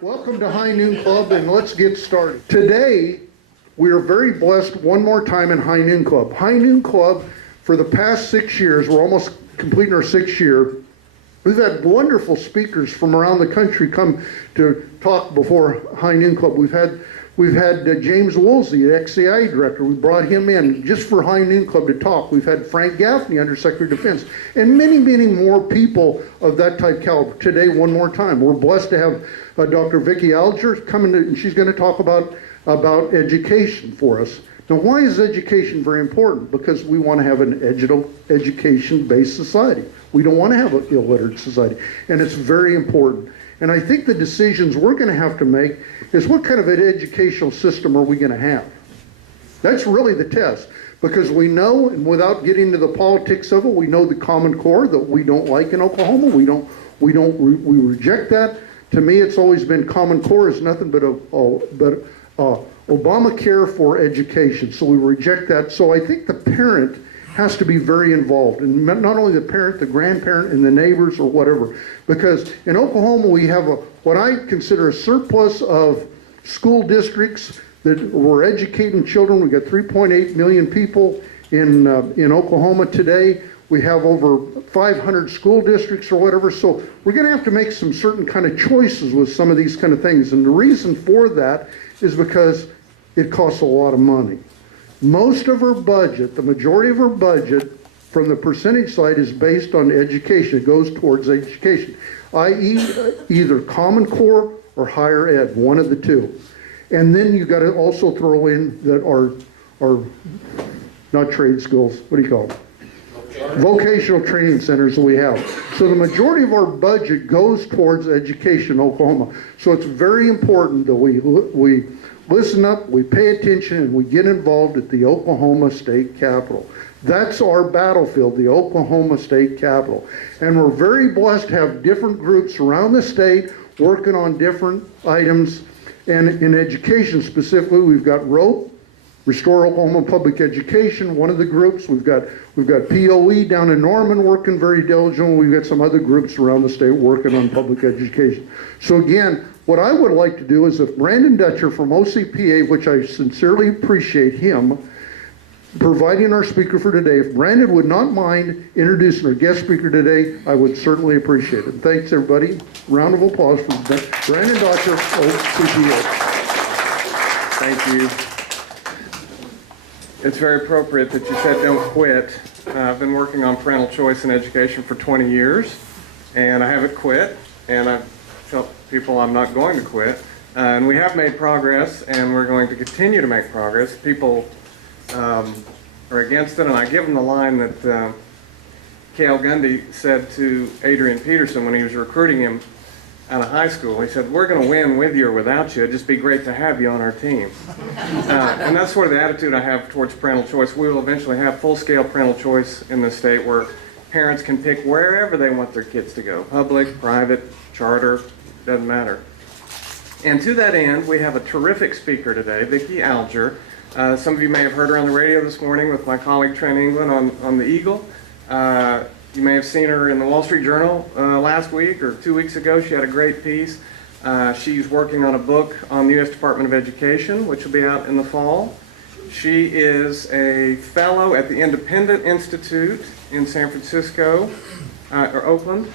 Welcome to High Noon Club, and let's get started. Today, we are very blessed one more time in High Noon Club. High Noon Club, for the past 6 years, we're almost completing our 6th year. We've had wonderful speakers from around the country come to talk before High Noon Club. We've had James Woolsey, the XCI director. We brought him in just for High Noon Club to talk. We've had Frank Gaffney, Undersecretary of Defense, and many, many more people of that type caliber. Today, one more time, we're blessed to have Dr. Vicki Alger coming, and she's going to talk about education for us. Now, why is education very important? Because we want to have an education-based society. We don't want to have an illiterate society, and it's very important. And I think the decisions we're going to have to make is what kind of an educational system are we going to have? That's really the test, because we know, and without getting into the politics of it, we know the Common Core that we don't like in Oklahoma. We reject that. To me, it's always been Common Core is nothing but Obamacare for education. So we reject that. So I think the parent has to be very involved, and not only the parent, the grandparent, and the neighbors or whatever. Because in Oklahoma, we have what I consider a surplus of school districts that we're educating children. We've got 3.8 million people in Oklahoma today. We have over 500 school districts or whatever. So we're going to have to make some certain kind of choices with some of these kind of things. And the reason for that is because it costs a lot of money. Most of our budget, the majority of our budget from the percentage side is based on education. It goes towards education, i.e. either Common Core or higher ed, one of the two. And then you got to also throw in that our not trade schools, what do you call them? Vocational training centers that we have. So the majority of our budget goes towards education in Oklahoma. So it's very important that we listen up, we pay attention, and we get involved at the Oklahoma State Capitol. That's our battlefield, the Oklahoma State Capitol. And we're very blessed to have different groups around the state working on different items. And in education specifically, we've got ROPE, Restore Oklahoma Public Education, one of the groups. We've got POE down in Norman working very diligently. We've got some other groups around the state working on public education. So again, what I would like to do is if Brandon Dutcher from OCPA, which I sincerely appreciate him, providing our speaker for today, if Brandon would not mind introducing our guest speaker today, I would certainly appreciate it. Thanks, everybody. Round of applause for Brandon Dutcher, OCPA. Thank you. It's very appropriate that you said don't quit. I've been working on parental choice in education for 20 years, and I haven't quit, and I tell people I'm not going to quit. And we have made progress, and we're going to continue to make progress. People are against it, and I give them the line that Cale Gundy said to Adrian Peterson when he was recruiting him out of high school. He said, "We're going to win with you or without you. It'd just be great to have you on our team." And that's sort of the attitude I have towards parental choice. We will eventually have full-scale parental choice in this state where parents can pick wherever they want their kids to go. Public, private, charter, doesn't matter. And to that end, we have a terrific speaker today, Vicki Alger. Some of you may have heard her on the radio this morning with my colleague Trent England on the Eagle. You may have seen her in the Wall Street Journal last week or 2 weeks ago. She had a great piece. She's working on a book on the U.S. Department of Education, which will be out in the fall. She is a fellow at the Independent Institute in San Francisco, or Oakland,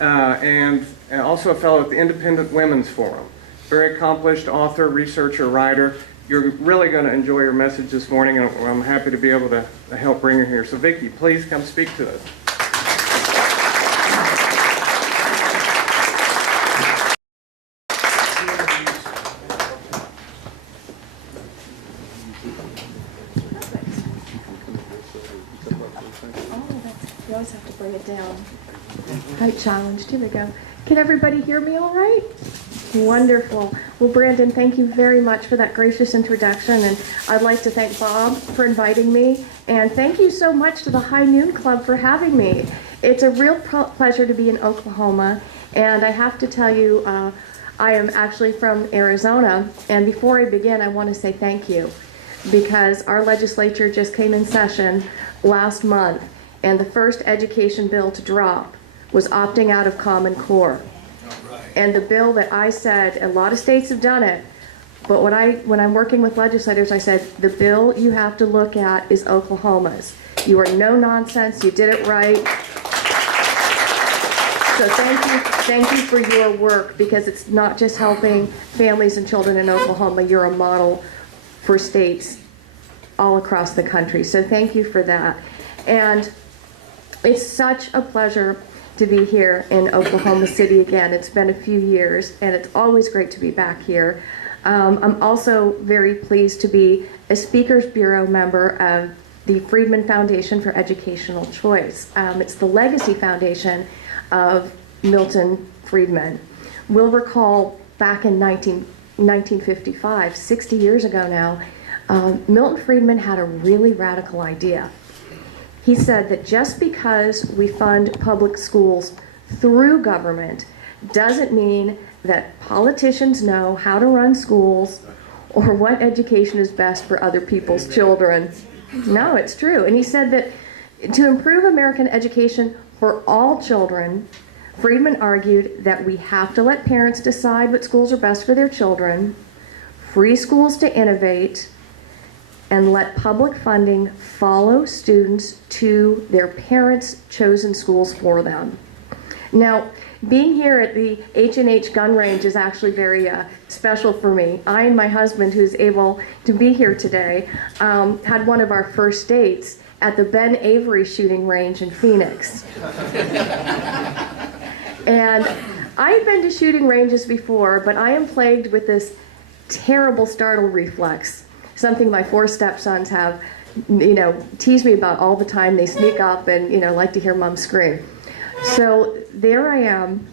and also a fellow at the Independent Women's Forum. Very accomplished author, researcher, writer. You're really going to enjoy her message this morning, and I'm happy to be able to help bring her here. So Vicki, please come speak to us. You always have to bring it down. Height challenged. Here we go. Can everybody hear me all right? Wonderful. Well, Brandon, thank you very much for that gracious introduction, and I'd like to thank Bob for inviting me, and thank you so much to the High Noon Club for having me. It's a real pleasure to be in Oklahoma, and I have to tell you, I am actually from Arizona, and before I begin, I want to say thank you, because our legislature just came in session last month, and the first education bill to drop was opting out of Common Core. And the bill that I said, a lot of states have done it, but when I'm working with legislators, I said, the bill you have to look at is Oklahoma's. You are no nonsense, you did it right. So thank you for your work, because it's not just helping families and children in Oklahoma, you're a model for states all across the country. So thank you for that. And it's such a pleasure to be here in Oklahoma City again. It's been a few years, and it's always great to be back here. I'm also very pleased to be a Speakers Bureau member of the Friedman Foundation for Educational Choice. It's the legacy foundation of Milton Friedman. We'll recall back in 1955, 60 years ago now, Milton Friedman had a really radical idea. He said that just because we fund public schools through government doesn't mean that politicians know how to run schools or what education is best for other people's children. No, it's true. And he said that to improve American education for all children, Friedman argued that we have to let parents decide what schools are best for their children, free schools to innovate, and let public funding follow students to their parents' chosen schools for them. Now, being here at the H&H gun range is actually very special for me. I and my husband, who's able to be here today, had one of our first dates at the Ben Avery shooting range in Phoenix. And I've been to shooting ranges before, but I am plagued with this terrible startle reflex, something my 4 stepsons have, tease me about all the time. They sneak up and, like to hear mom scream. So there I am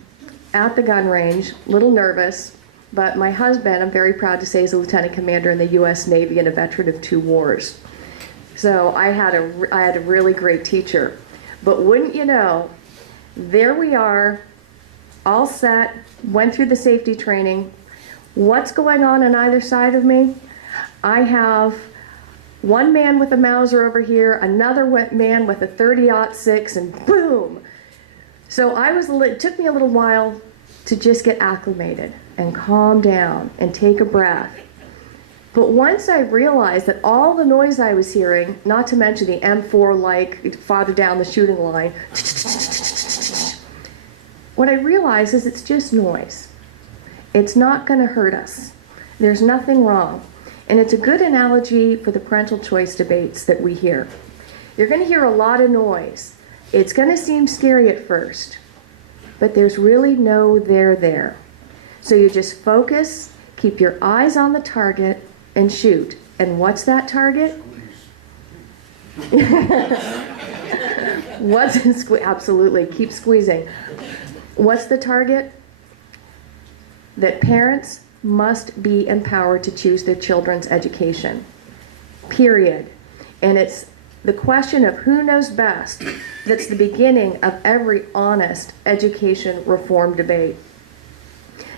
at the gun range, a little nervous, but my husband, I'm very proud to say, is a lieutenant commander in the U.S. Navy and a veteran of 2 wars. So I had a really great teacher. But wouldn't you know, there we are, all set, went through the safety training. What's going on either side of me? I have one man with a Mauser over here, another man with a 30-06, and boom! So it took me a little while to just get acclimated and calm down and take a breath. But once I realized that all the noise I was hearing, not to mention the M4 like farther down the shooting line, what I realized is it's just noise. It's not going to hurt us. There's nothing wrong. And it's a good analogy for the parental choice debates that we hear. You're going to hear a lot of noise. It's going to seem scary at first, but there's really no there. So you just focus, keep your eyes on the target, and shoot. And what's that target? Absolutely, keep squeezing. What's the target? That parents must be empowered to choose their children's education. Period. And it's the question of who knows best that's the beginning of every honest education reform debate.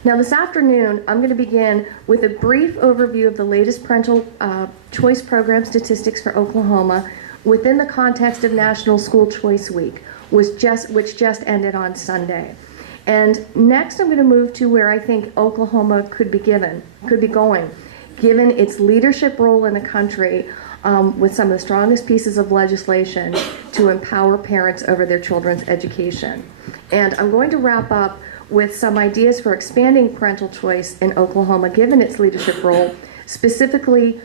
Now this afternoon, I'm going to begin with a brief overview of the latest parental choice program statistics for Oklahoma within the context of National School Choice Week, which just ended on Sunday. And next I'm going to move to where I think Oklahoma could be going, given its leadership role in the country with some of the strongest pieces of legislation to empower parents over their children's education. And I'm going to wrap up with some ideas for expanding parental choice in Oklahoma, given its leadership role, specifically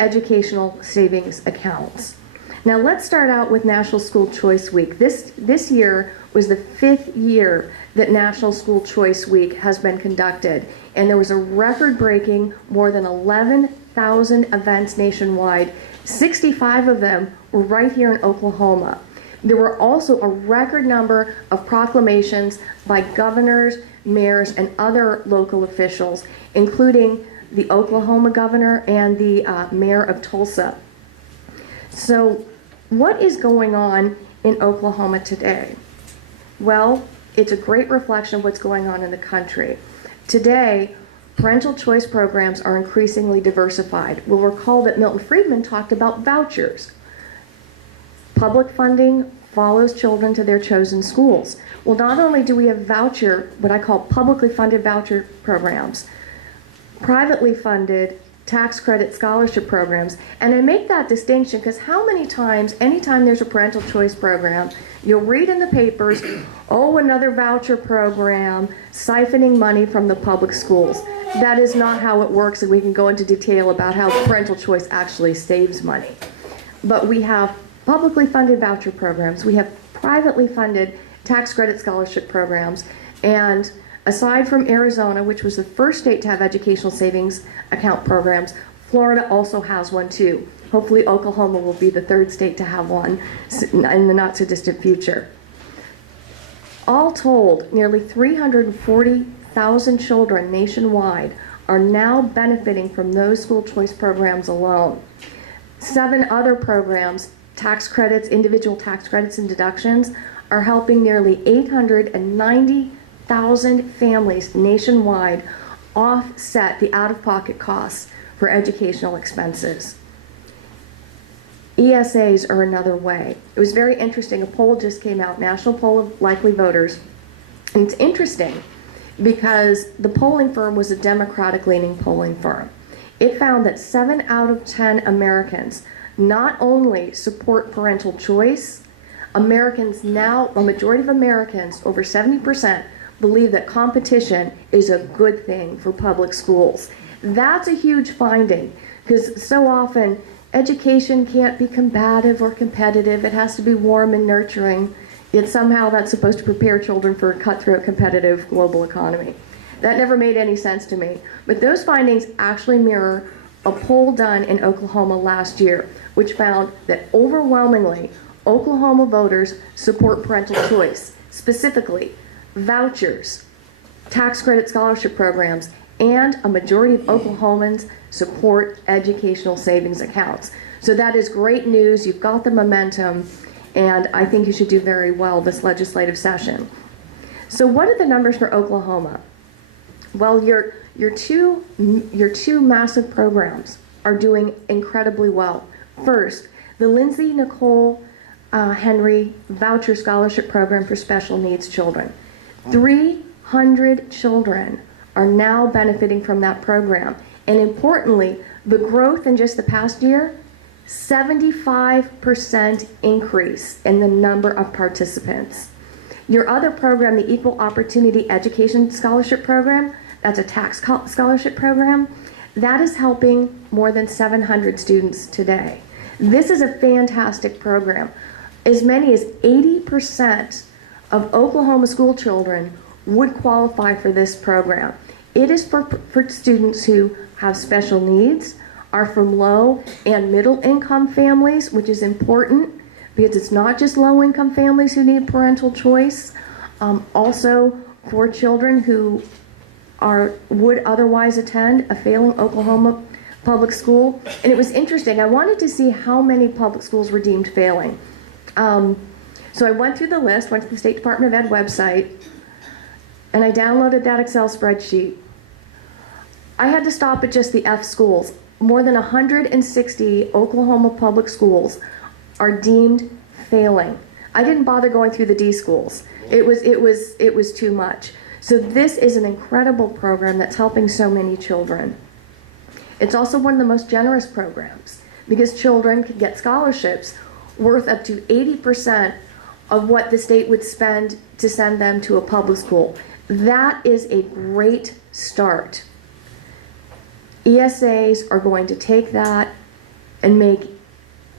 educational savings accounts. Now let's start out with National School Choice Week. This year was the 5th year that National School Choice Week has been conducted, and there was a record-breaking more than 11,000 events nationwide. 65 of them were right here in Oklahoma. There were also a record number of proclamations by governors, mayors, and other local officials, including the Oklahoma governor and the mayor of Tulsa. So what is going on in Oklahoma today? Well, it's a great reflection of what's going on in the country. Today, parental choice programs are increasingly diversified. We'll recall that Milton Friedman talked about vouchers. Public funding follows children to their chosen schools. Well, not only do we have voucher, what I call publicly funded voucher programs, privately funded tax credit scholarship programs, and I make that distinction because how many times, anytime there's a parental choice program, you'll read in the papers, oh, another voucher program, siphoning money from the public schools. That is not how it works, and we can go into detail about how parental choice actually saves money. But we have publicly funded voucher programs, we have privately funded tax credit scholarship programs, and aside from Arizona, which was the first state to have educational savings account programs, Florida also has one too. Hopefully Oklahoma will be the third state to have one in the not so distant future. All told, nearly 340,000 children nationwide are now benefiting from those school choice programs alone. 7 other programs, tax credits, individual tax credits and deductions, are helping nearly 890,000 families nationwide offset the out-of-pocket costs for educational expenses. ESAs are another way. It was very interesting. A poll just came out, National Poll of Likely Voters. And it's interesting because the polling firm was a Democratic-leaning polling firm. It found that 7 out of 10 Americans not only support parental choice, Americans now, a majority of Americans, over 70%, believe that competition is a good thing for public schools. That's a huge finding because so often education can't be combative or competitive. It has to be warm and nurturing. Yet somehow that's supposed to prepare children for a cutthroat competitive global economy. That never made any sense to me. But those findings actually mirror a poll done in Oklahoma last year, which found that overwhelmingly Oklahoma voters support parental choice, specifically vouchers, tax credit scholarship programs, and a majority of Oklahomans support educational savings accounts. So that is great news. You've got the momentum, and I think you should do very well this legislative session. So what are the numbers for Oklahoma? Well, your two massive programs are doing incredibly well. First, the Lindsay Nicole Henry Voucher Scholarship Program for Special Needs Children. 300 children are now benefiting from that program. And importantly, the growth in just the past year, 75% increase in the number of participants. Your other program, the Equal Opportunity Education Scholarship Program, that's a tax scholarship program, that is helping more than 700 students today. This is a fantastic program. As many as 80% of Oklahoma school children would qualify for this program. It is for students who have special needs, are from low and middle income families, which is important because it's not just low income families who need parental choice, also for children who would otherwise attend a failing Oklahoma public school. And it was interesting, I wanted to see how many public schools were deemed failing. So I went through the list, went to the State Department of Ed website, and I downloaded that Excel spreadsheet. I had to stop at just the F schools. More than 160 Oklahoma public schools are deemed failing. I didn't bother going through the D schools. It was too much. So this is an incredible program that's helping so many children. It's also one of the most generous programs because children can get scholarships worth up to 80% of what the state would spend to send them to a public school. That is a great start. ESAs are going to take that and make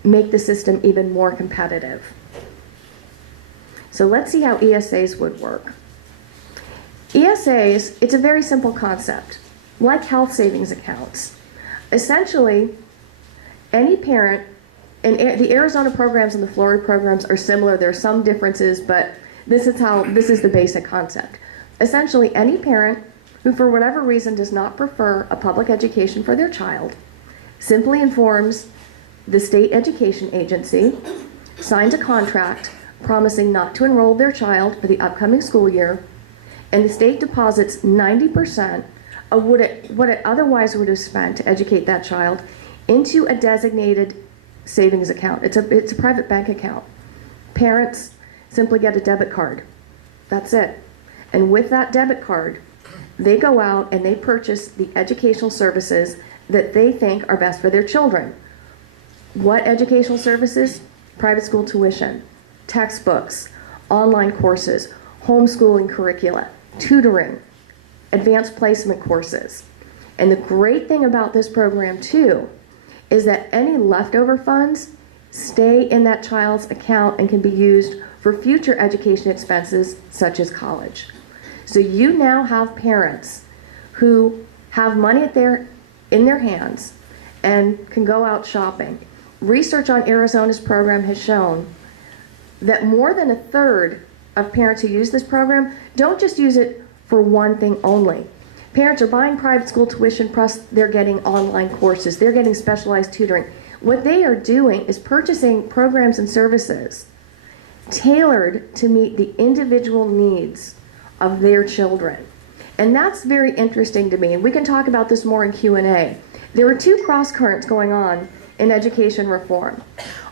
the system even more competitive. So let's see how ESAs would work. ESAs, it's a very simple concept, like health savings accounts. Essentially, any parent, and the Arizona programs and the Florida programs are similar. There are some differences, but this is the basic concept. Essentially, any parent who for whatever reason does not prefer a public education for their child simply informs the state education agency, signs a contract promising not to enroll their child for the upcoming school year, and the state deposits 90% of what it otherwise would have spent to educate that child into a designated savings account. It's a private bank account. Parents simply get a debit card. That's it. And with that debit card, they go out and they purchase the educational services that they think are best for their children. What educational services? Private school tuition, textbooks, online courses, homeschooling curricula, tutoring, advanced placement courses. And the great thing about this program too is that any leftover funds stay in that child's account and can be used for future education expenses such as college. So you now have parents who have money in their hands and can go out shopping. Research on Arizona's program has shown that more than a third of parents who use this program don't just use it for one thing only. Parents are buying private school tuition, plus they're getting online courses, they're getting specialized tutoring. What they are doing is purchasing programs and services tailored to meet the individual needs of their children. And that's very interesting to me, and we can talk about this more in Q&A. There are two cross currents going on in education reform.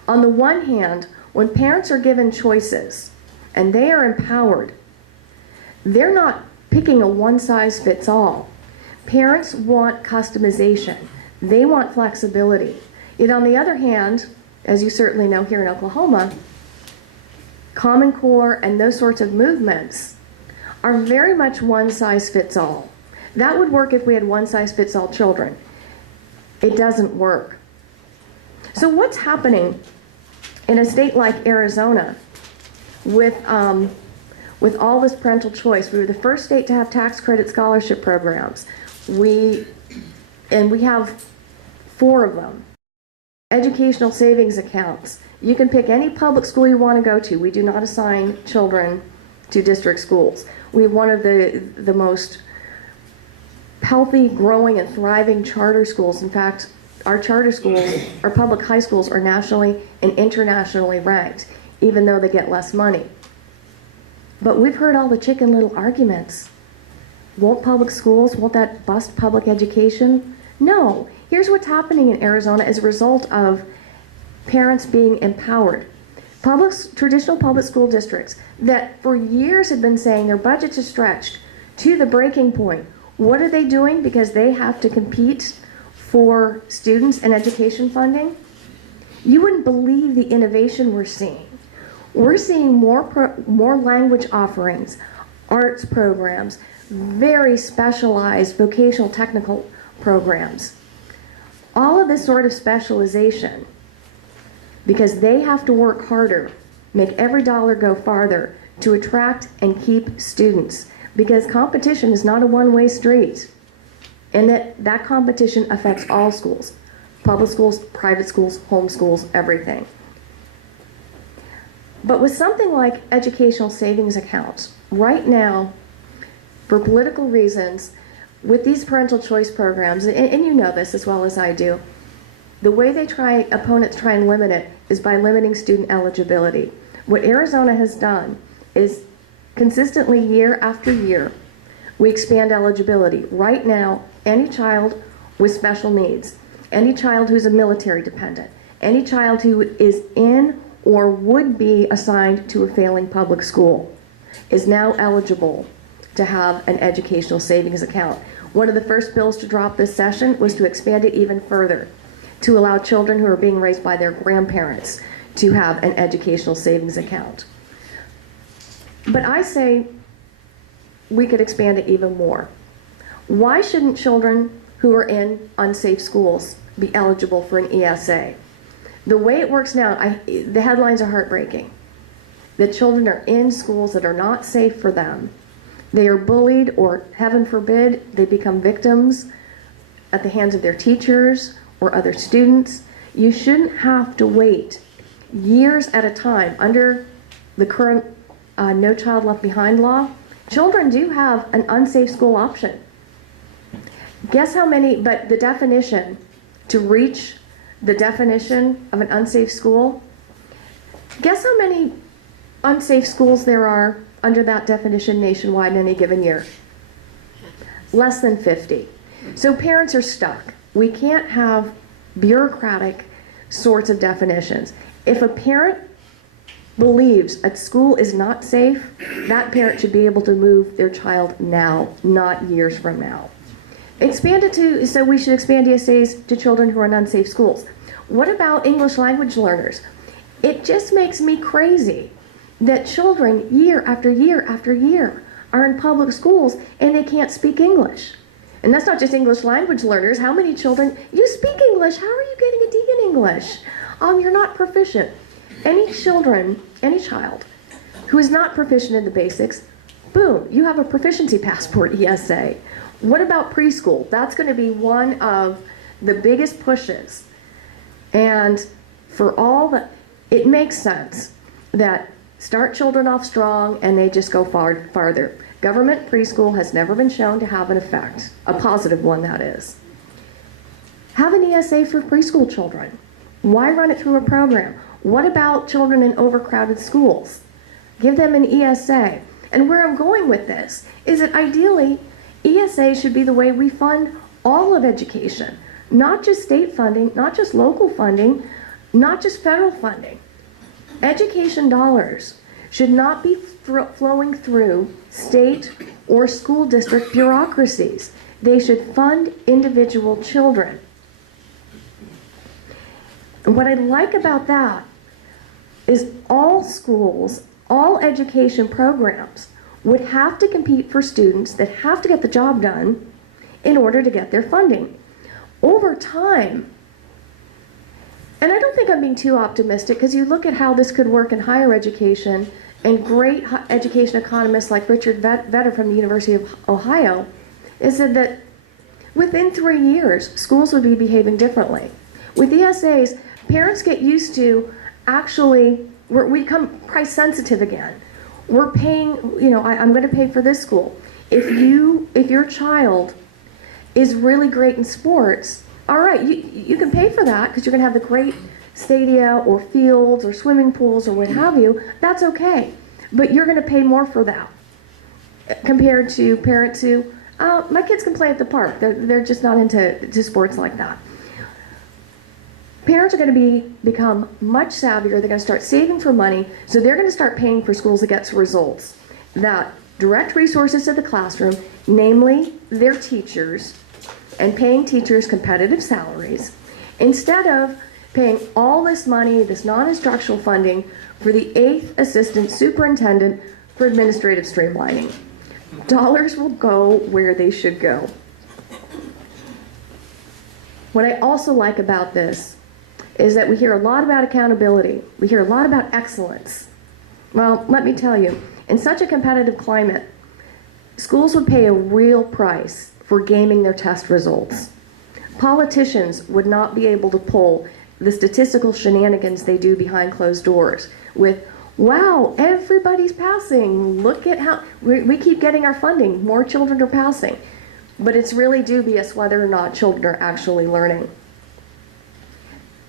On the one hand, when parents are given choices and they are empowered, they're not picking a one-size-fits-all. Parents want customization. They want flexibility. Yet on the other hand, as you certainly know here in Oklahoma, Common Core and those sorts of movements are very much one-size-fits-all. That would work if we had one-size-fits-all children. It doesn't work. So what's happening in a state like Arizona with all this parental choice? We were the first state to have tax credit scholarship programs. We have 4 of them. Educational savings accounts. You can pick any public school you want to go to. We do not assign children to district schools. We have one of the most healthy, growing, and thriving charter schools. In fact, our charter schools, our public high schools, are nationally and internationally ranked, even though they get less money. But we've heard all the Chicken Little arguments. Won't public schools, won't that bust public education? No. Here's what's happening in Arizona as a result of parents being empowered. Traditional public school districts that for years have been saying their budgets are stretched to the breaking point. What are they doing? Because they have to compete for students and education funding. You wouldn't believe the innovation we're seeing. We're seeing more language offerings, arts programs, very specialized vocational technical programs. All of this sort of specialization, because they have to work harder, make every dollar go farther to attract and keep students, because competition is not a one-way street, and that competition affects all schools, public schools, private schools, home schools, everything. But with something like educational savings accounts, right now, for political reasons, with these parental choice programs, and you know this as well as I do, the way opponents try and limit it is by limiting student eligibility. What Arizona has done is consistently year after year, we expand eligibility. Right now, any child with special needs, any child who's a military dependent, any child who is in or would be assigned to a failing public school is now eligible to have an educational savings account. One of the first bills to drop this session was to expand it even further, to allow children who are being raised by their grandparents to have an educational savings account. But I say we could expand it even more. Why shouldn't children who are in unsafe schools be eligible for an ESA? The way it works now, the headlines are heartbreaking. The children are in schools that are not safe for them. They are bullied, or heaven forbid, they become victims at the hands of their teachers or other students. You shouldn't have to wait years at a time. Under the current No Child Left Behind law, children do have an unsafe school option. Guess how many, but the definition, to reach the definition of an unsafe school, guess how many unsafe schools there are under that definition nationwide in any given year? Less than 50. So parents are stuck. We can't have bureaucratic sorts of definitions. If a parent believes a school is not safe, that parent should be able to move their child now, not years from now. So we should expand ESAs to children who are in unsafe schools. What about English language learners? It just makes me crazy that children year after year after year are in public schools and they can't speak English. And that's not just English language learners. How many children, you speak English, how are you getting a D in English? You're not proficient. Any child who is not proficient in the basics, boom, you have a proficiency passport ESA. What about preschool? That's going to be one of the biggest pushes. And it makes sense that start children off strong and they just go farther. Government preschool has never been shown to have an effect, a positive one that is. Have an ESA for preschool children. Why run it through a program? What about children in overcrowded schools? Give them an ESA. And where I'm going with this is that ideally, ESA should be the way we fund all of education, not just state funding, not just local funding, not just federal funding. Education dollars should not be flowing through state or school district bureaucracies. They should fund individual children. And what I like about that is all schools, all education programs would have to compete for students that have to get the job done in order to get their funding. Over time, and I don't think I'm being too optimistic, because you look at how this could work in higher education, and great education economists like Richard Vedder from the University of Ohio has said that within 3 years, schools would be behaving differently. With ESAs, parents get used to we become price sensitive again. We're paying, I'm going to pay for this school. If your child is really great in sports, all right, you can pay for that because you're going to have the great stadia or fields or swimming pools or what have you. That's okay. But you're going to pay more for that compared to parents who, my kids can play at the park. They're just not into sports like that. Parents are going to become much savvier. They're going to start saving for money, so they're going to start paying for schools that get results, that direct resources to the classroom, namely their teachers, and paying teachers competitive salaries, instead of paying all this money, this non-instructional funding, for the 8th assistant superintendent for administrative streamlining. Dollars will go where they should go. What I also like about this is that we hear a lot about accountability. We hear a lot about excellence. Well, let me tell you, in such a competitive climate, schools would pay a real price for gaming their test results. Politicians would not be able to pull the statistical shenanigans they do behind closed doors with, wow, everybody's passing. Look at how we keep getting our funding. More children are passing. But it's really dubious whether or not children are actually learning.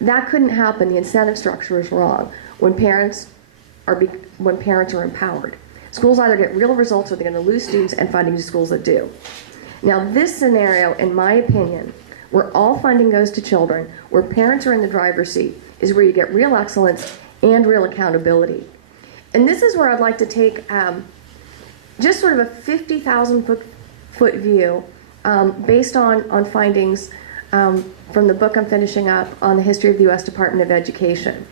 That couldn't happen. The incentive structure is wrong when parents are empowered. Schools either get real results or they're going to lose students and funding to schools that do. Now, this scenario, in my opinion, where all funding goes to children, where parents are in the driver's seat, is where you get real excellence and real accountability. And this is where I'd like to take just sort of a 50,000-foot view based on findings from the book I'm finishing up on the history of the U.S. Department of Education.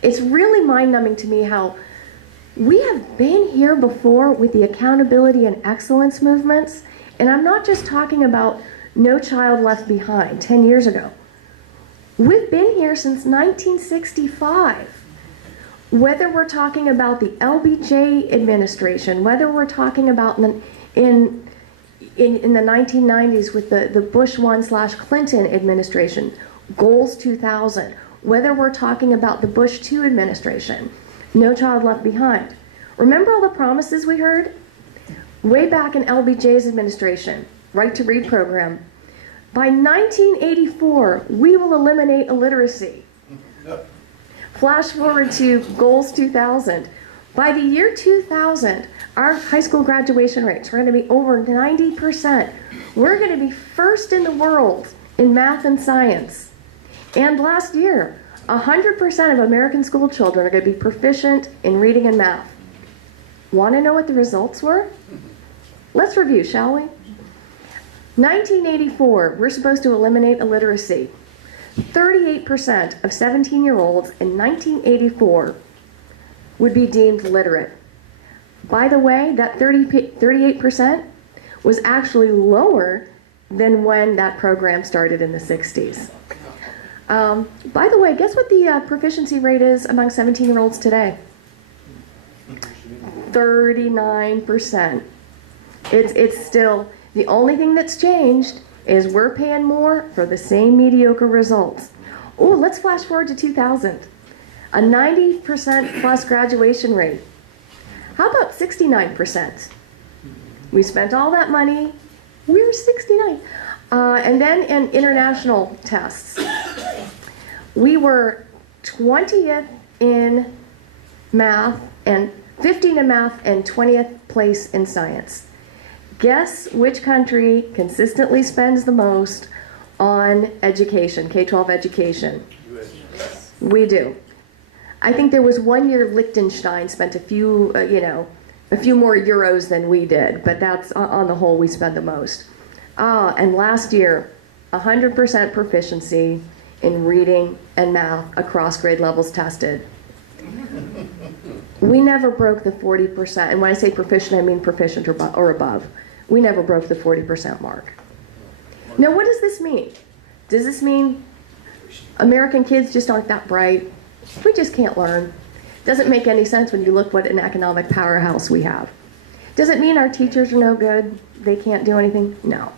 It's really mind-numbing to me how we have been here before with the accountability and excellence movements, and I'm not just talking about No Child Left Behind 10 years ago. We've been here since 1965. Whether we're talking about the LBJ administration, whether we're talking about in the 1990s with the Bush 1/Clinton administration, Goals 2000, whether we're talking about the Bush 2 administration, No Child Left Behind. Remember all the promises we heard? Way back in LBJ's administration, Right to Read program. By 1984, we will eliminate illiteracy. Flash forward to Goals 2000. By the year 2000, our high school graduation rates are going to be over 90%. We're going to be first in the world in math and science. And last year, 100% of American school children are going to be proficient in reading and math. Want to know what the results were? Let's review, shall we? 1984, we're supposed to eliminate illiteracy. 38% of 17-year-olds in 1984 would be deemed literate. By the way, that 38% was actually lower than when that program started in the 60s. By the way, guess what the proficiency rate is among 17-year-olds today? 39%. It's still, the only thing that's changed is we're paying more for the same mediocre results. Oh, let's flash forward to 2000. A 90% plus graduation rate. How about 69%? We spent all that money, we're 69. And then in international tests, we were 20th in math and 15th in math and 20th place in science. Guess which country consistently spends the most on education, K-12 education? US. We do. I think there was one year Liechtenstein spent a few more euros than we did, but that's on the whole we spend the most. And last year, 100% proficiency in reading and math across grade levels tested. We never broke the 40%, and when I say proficient, I mean proficient or above. We never broke the 40% mark. Now, what does this mean? Does this mean American kids just aren't that bright? We just can't learn. Doesn't make any sense when you look what an economic powerhouse we have. Does it mean our teachers are no good? They can't do anything? No.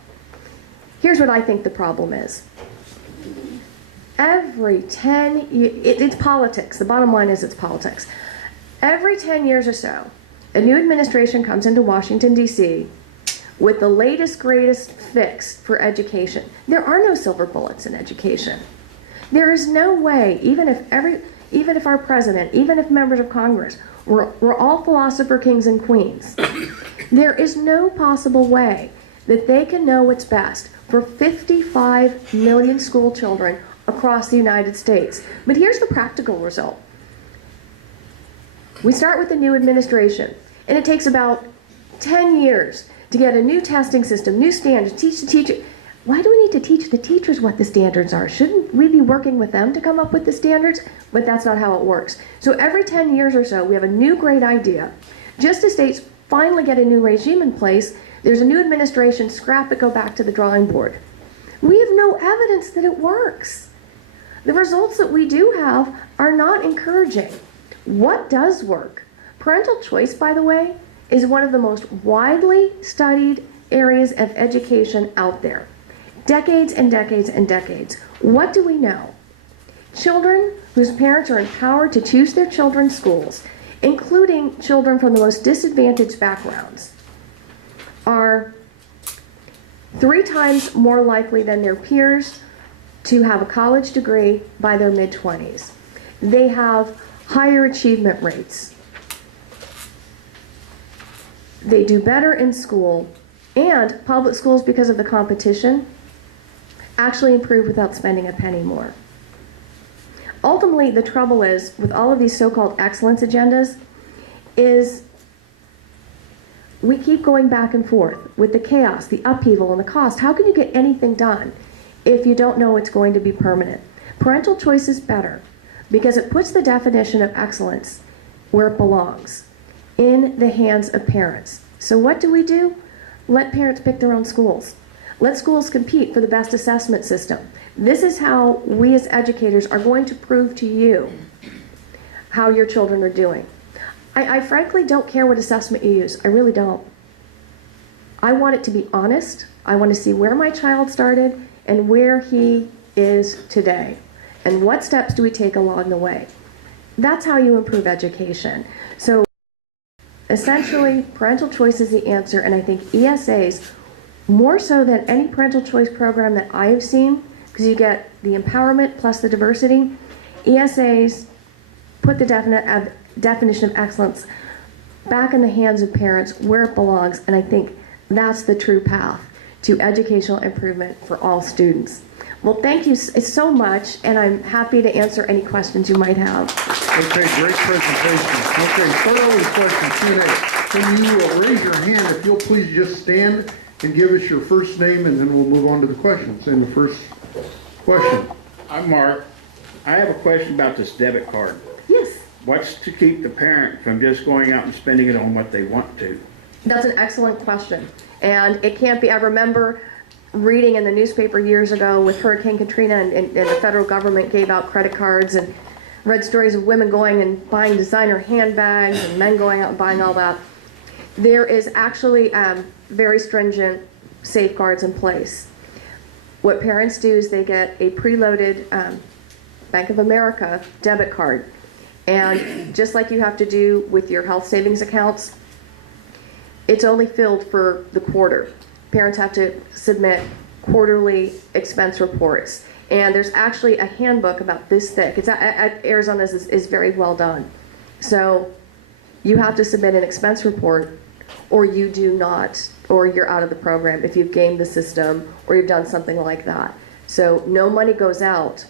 Here's what I think the problem is. Every 10 years, it's politics. The bottom line is it's politics. Every 10 years or so, a new administration comes into Washington, D.C. with the latest, greatest fix for education. There are no silver bullets in education. There is no way, even if our president, even if members of Congress were all philosopher kings and queens, there is no possible way that they can know what's best for 55 million school children across the United States. But here's the practical result. We start with the new administration, and it takes about 10 years to get a new testing system, new standards, teach the teacher. Why do we need to teach the teachers what the standards are? Shouldn't we be working with them to come up with the standards? But that's not how it works. So every 10 years or so, we have a new great idea. Just as states finally get a new regime in place, there's a new administration, scrap it, go back to the drawing board. We have no evidence that it works. The results that we do have are not encouraging. What does work? Parental choice, by the way, is one of the most widely studied areas of education out there. Decades and decades and decades. What do we know? Children whose parents are empowered to choose their children's schools, including children from the most disadvantaged backgrounds, are 3 times more likely than their peers to have a college degree by their mid-20s. They have higher achievement rates. They do better in school, and public schools, because of the competition, actually improve without spending a penny more. Ultimately, the trouble is, with all of these so-called excellence agendas, is we keep going back and forth with the chaos, the upheaval, and the cost. How can you get anything done if you don't know it's going to be permanent? Parental choice is better because it puts the definition of excellence where it belongs, in the hands of parents. So what do? Let parents pick their own schools. Let schools compete for the best assessment system. This is how we as educators are going to prove to you how your children are doing. I frankly don't care what assessment you use. I really don't. I want it to be honest. I want to see where my child started and where he is today. And what steps do we take along the way? That's how you improve education. So essentially, parental choice is the answer, and I think ESAs, more so than any parental choice program that I have seen, because you get the empowerment plus the diversity, ESAs put the definition of excellence back in the hands of parents where it belongs, and I think that's the true path. to educational improvement for all students. Well, thank you so much, and I'm happy to answer any questions you might have. Okay, great presentation. Okay, start out with question Q&A. Can you raise your hand if you'll please just stand and give us your first name, and then we'll move on to the questions. And the first question. I'm Mark. I have a question about this debit card. Yes. What's to keep the parent from just going out and spending it on what they want to? That's an excellent question. And it can't be, I remember reading in the newspaper years ago with Hurricane Katrina and the federal government gave out credit cards, and read stories of women going and buying designer handbags and men going out and buying all that. There is actually very stringent safeguards in place. What parents do is they get a preloaded Bank of America debit card. And just like you have to do with your health savings accounts, it's only filled for the quarter. Parents have to submit quarterly expense reports. And there's actually a handbook about this thick. It's at Arizona's is very well done. So you have to submit an expense report, or you do not, or you're out of the program if you've gamed the system or you've done something like that. So no money goes out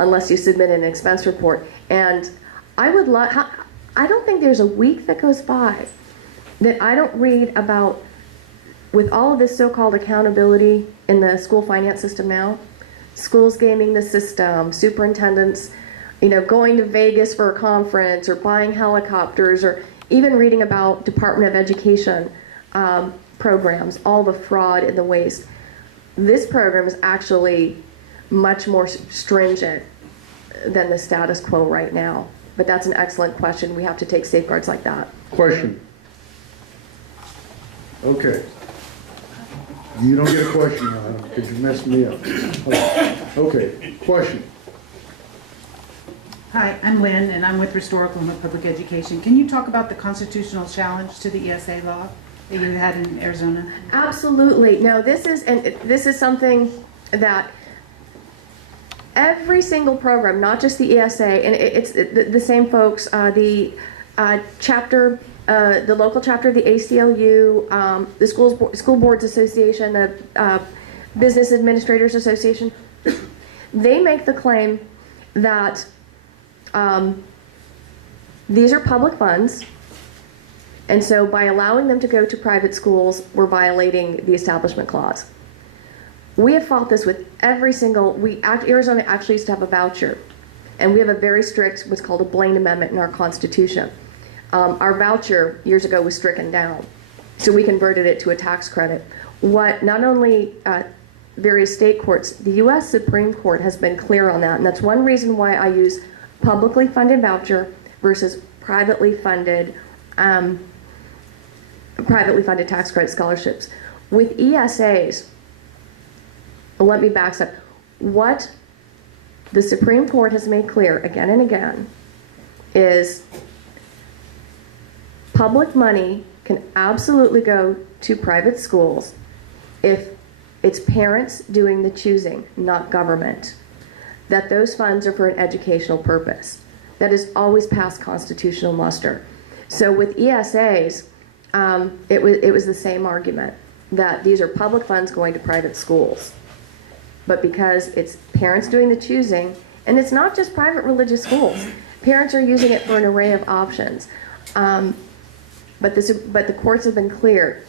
unless you submit an expense report. And I don't think there's a week that goes by that I don't read about, with all of this so-called accountability in the school finance system now, schools gaming the system, superintendents, going to Vegas for a conference or buying helicopters, or even reading about Department of Education programs, all the fraud and the waste. This program is actually much more stringent than the status quo right now. But that's an excellent question. We have to take safeguards like that. Question. Okay. You don't get a question now because you messed me up. Okay. Question. Hi, I'm Lynn, and I'm with Restore Oklahoma Public Education. Can you talk about the constitutional challenge to the ESA law that you had in Arizona? Absolutely. No, this is something that every single program, not just the ESA, and it's the same folks, the chapter, the local chapter of the ACLU, the School Boards Association, the Business Administrators Association, they make the claim that these are public funds, and so by allowing them to go to private schools, we're violating the Establishment Clause. We have fought this with every single, Arizona actually used to have a voucher, and we have a very strict, what's called a Blaine Amendment in our Constitution. Our voucher years ago was stricken down, so we converted it to a tax credit. What not only various state courts, the U.S. Supreme Court has been clear on that, and that's one reason why I use publicly funded voucher versus privately funded tax credit scholarships. With ESAs, let me back up. What the Supreme Court has made clear again and again is public money can absolutely go to private schools if it's parents doing the choosing, not government. That those funds are for an educational purpose. That has always passed constitutional muster. So with ESAs, it was the same argument, that these are public funds going to private schools. But because it's parents doing the choosing, and it's not just private religious schools, parents are using it for an array of options. But the courts have been clear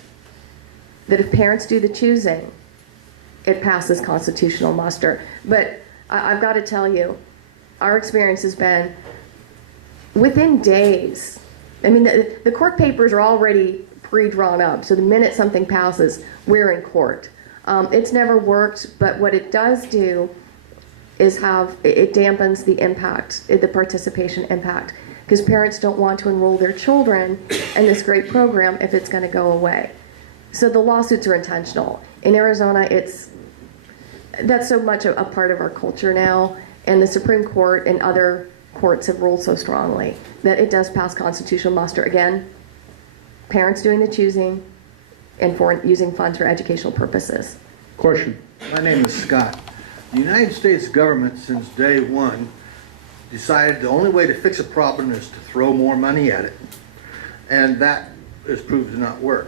that if parents do the choosing, it passes constitutional muster. But I've got to tell you, our experience has been within days. I mean, the court papers are already pre-drawn up, so the minute something passes, we're in court. It's never worked, but what it does do is it dampens the impact, the participation impact, because parents don't want to enroll their children in this great program if it's going to go away. So the lawsuits are intentional. In Arizona, that's so much a part of our culture now, and the Supreme Court and other courts have ruled so strongly that it does pass constitutional muster. Again, parents doing the choosing and for using funds for educational purposes. Question. My name is Scott. The United States government, since day one, decided the only way to fix a problem is to throw more money at it. And that is proved to not work.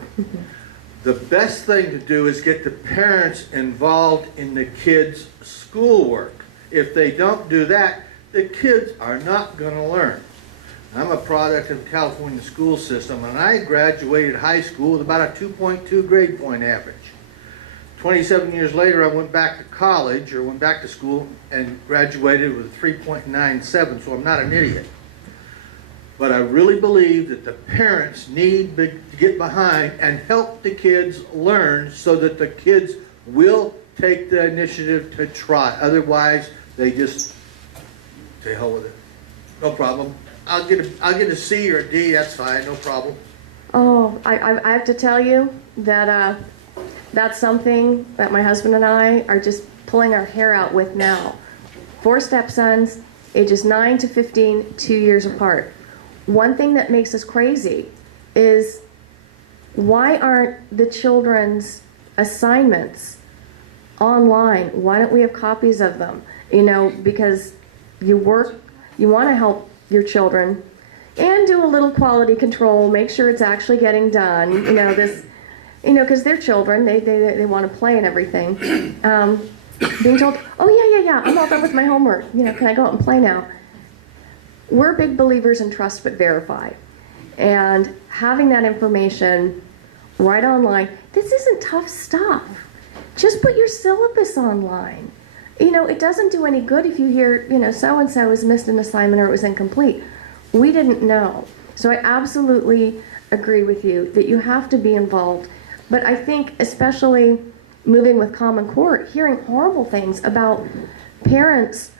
the best thing to do is get the parents involved in the kids' schoolwork. If they don't do that, the kids are not going to learn. I'm a product of the California school system, and I graduated high school with about a 2.2 grade point average. 27 years later, I went back to college, or went back to school, and graduated with a 3.97, so I'm not an idiot. But I really believe that the parents need to get behind and help the kids learn so that the kids will take the initiative to try. Otherwise, they just say, hell with it. No problem. I'll get a C or a D, that's fine, no problem. Oh, I have to tell you that that's something that my husband and I are just pulling our hair out with now. 4 stepsons, ages 9 to 15, 2 years apart. One thing that makes us crazy is why aren't the children's assignments online? Why don't we have copies of them? You know, because you want to help your children and do a little quality control, make sure it's actually getting done. You know, because they're children, they want to play and everything. Being told, oh yeah, I'm all done with my homework. You know, can I go out and play now? We're big believers in trust but verify. And having that information right online, this isn't tough stuff. Just put your syllabus online. You know, it doesn't do any good if you hear, you know, so-and-so has missed an assignment or it was incomplete. We didn't know. So I absolutely agree with you that you have to be involved. But I think especially moving with Common Core, hearing horrible things about parents.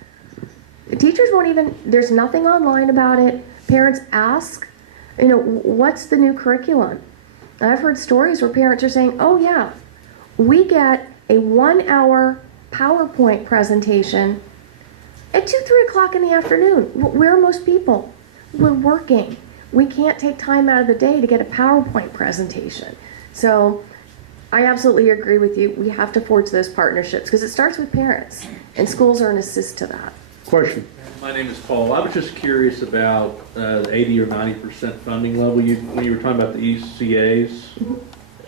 Teachers won't even, there's nothing online about it. Parents ask, you know, what's the new curriculum? I've heard stories where parents are saying, oh yeah, we get a 1-hour PowerPoint presentation at 2, 3 o'clock in the afternoon. Where are most people? We're working. We can't take time out of the day to get a PowerPoint presentation. So I absolutely agree with you. We have to forge those partnerships because it starts with parents, and schools are an assist to that. Question. My name is Paul. I was just curious about the 80 or 90% funding level. When you were talking about the ECAs,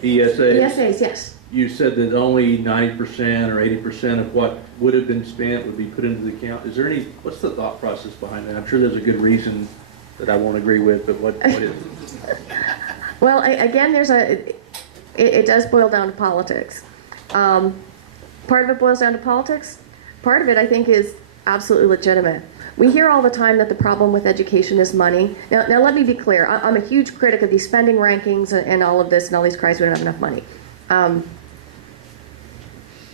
ESAs, ESAs, yes. you said that only 90% or 80% of what would have been spent would be put into the account. Is there any, what's the thought process behind that? I'm sure there's a good reason that I won't agree with, but what is it? Well, again, it does boil down to politics. Part of it boils down to politics. Part of it, I think, is absolutely legitimate. We hear all the time that the problem with education is money. Now let me be clear. I'm a huge critic of these spending rankings and all of this and all these cries we don't have enough money.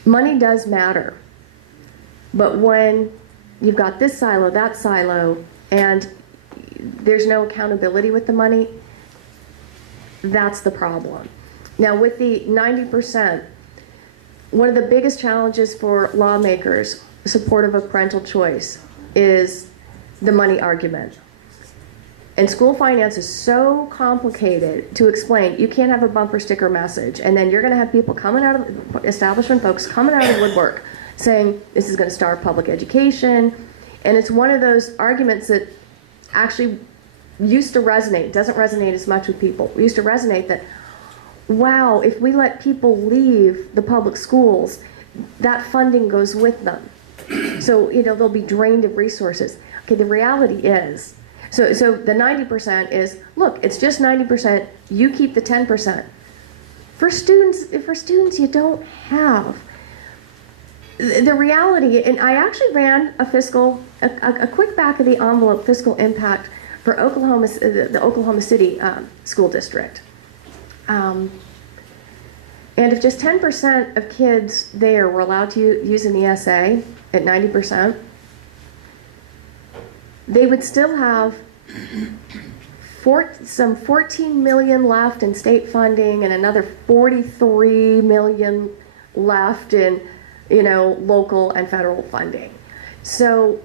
Money does matter. But when you've got this silo, that silo, and there's no accountability with the money, that's the problem. Now with the 90%, one of the biggest challenges for lawmakers supportive of parental choice is the money argument. And school finance is so complicated to explain. You can't have a bumper sticker message, and then you're going to have people coming out of establishment folks coming out of the woodwork saying this is going to starve public education. And it's one of those arguments that actually used to resonate. It doesn't resonate as much with people. It used to resonate that, wow, if we let people leave the public schools, that funding goes with them. So, you know, they'll be drained of resources. Okay, the reality is, so the 90% is, look, it's just 90%, you keep the 10%. For students you don't have. The reality, and I actually ran a quick back of the envelope fiscal impact for the Oklahoma City school district. And if just 10% of kids there were allowed to use an ESA at 90%, they would still have some 14 million left in state funding and another 43 million left in, you know, local and federal funding. So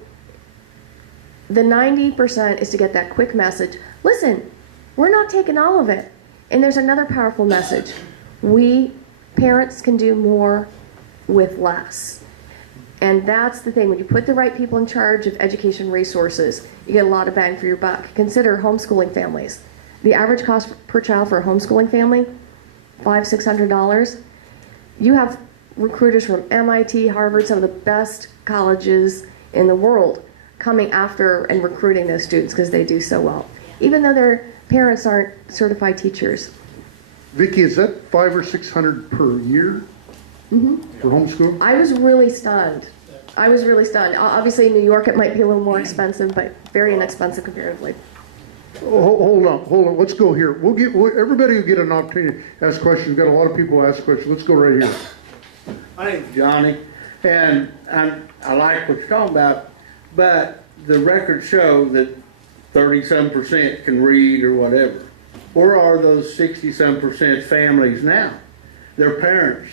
the 90% is to get that quick message. Listen, we're not taking all of it. And there's another powerful message. We parents can do more with less. And that's the thing. When you put the right people in charge of education resources, you get a lot of bang for your buck. Consider homeschooling families. The average cost per child for a homeschooling family, $600. You have recruiters from MIT, Harvard, some of the best colleges in the world coming after and recruiting those students because they do so well, even though their parents aren't certified teachers. Vicki, is that $500 or $600 per year for homeschool? I was really stunned. I was really stunned. Obviously, in New York, it might be a little more expensive, but very inexpensive comparatively. Hold on. Let's go here. Everybody will get an opportunity to ask questions. We've got a lot of people ask questions. Let's go right here. My name's Johnny, and I like what you're talking about, but the records show that 30-some% can read or whatever. Where are those 60-some% families now? Their parents.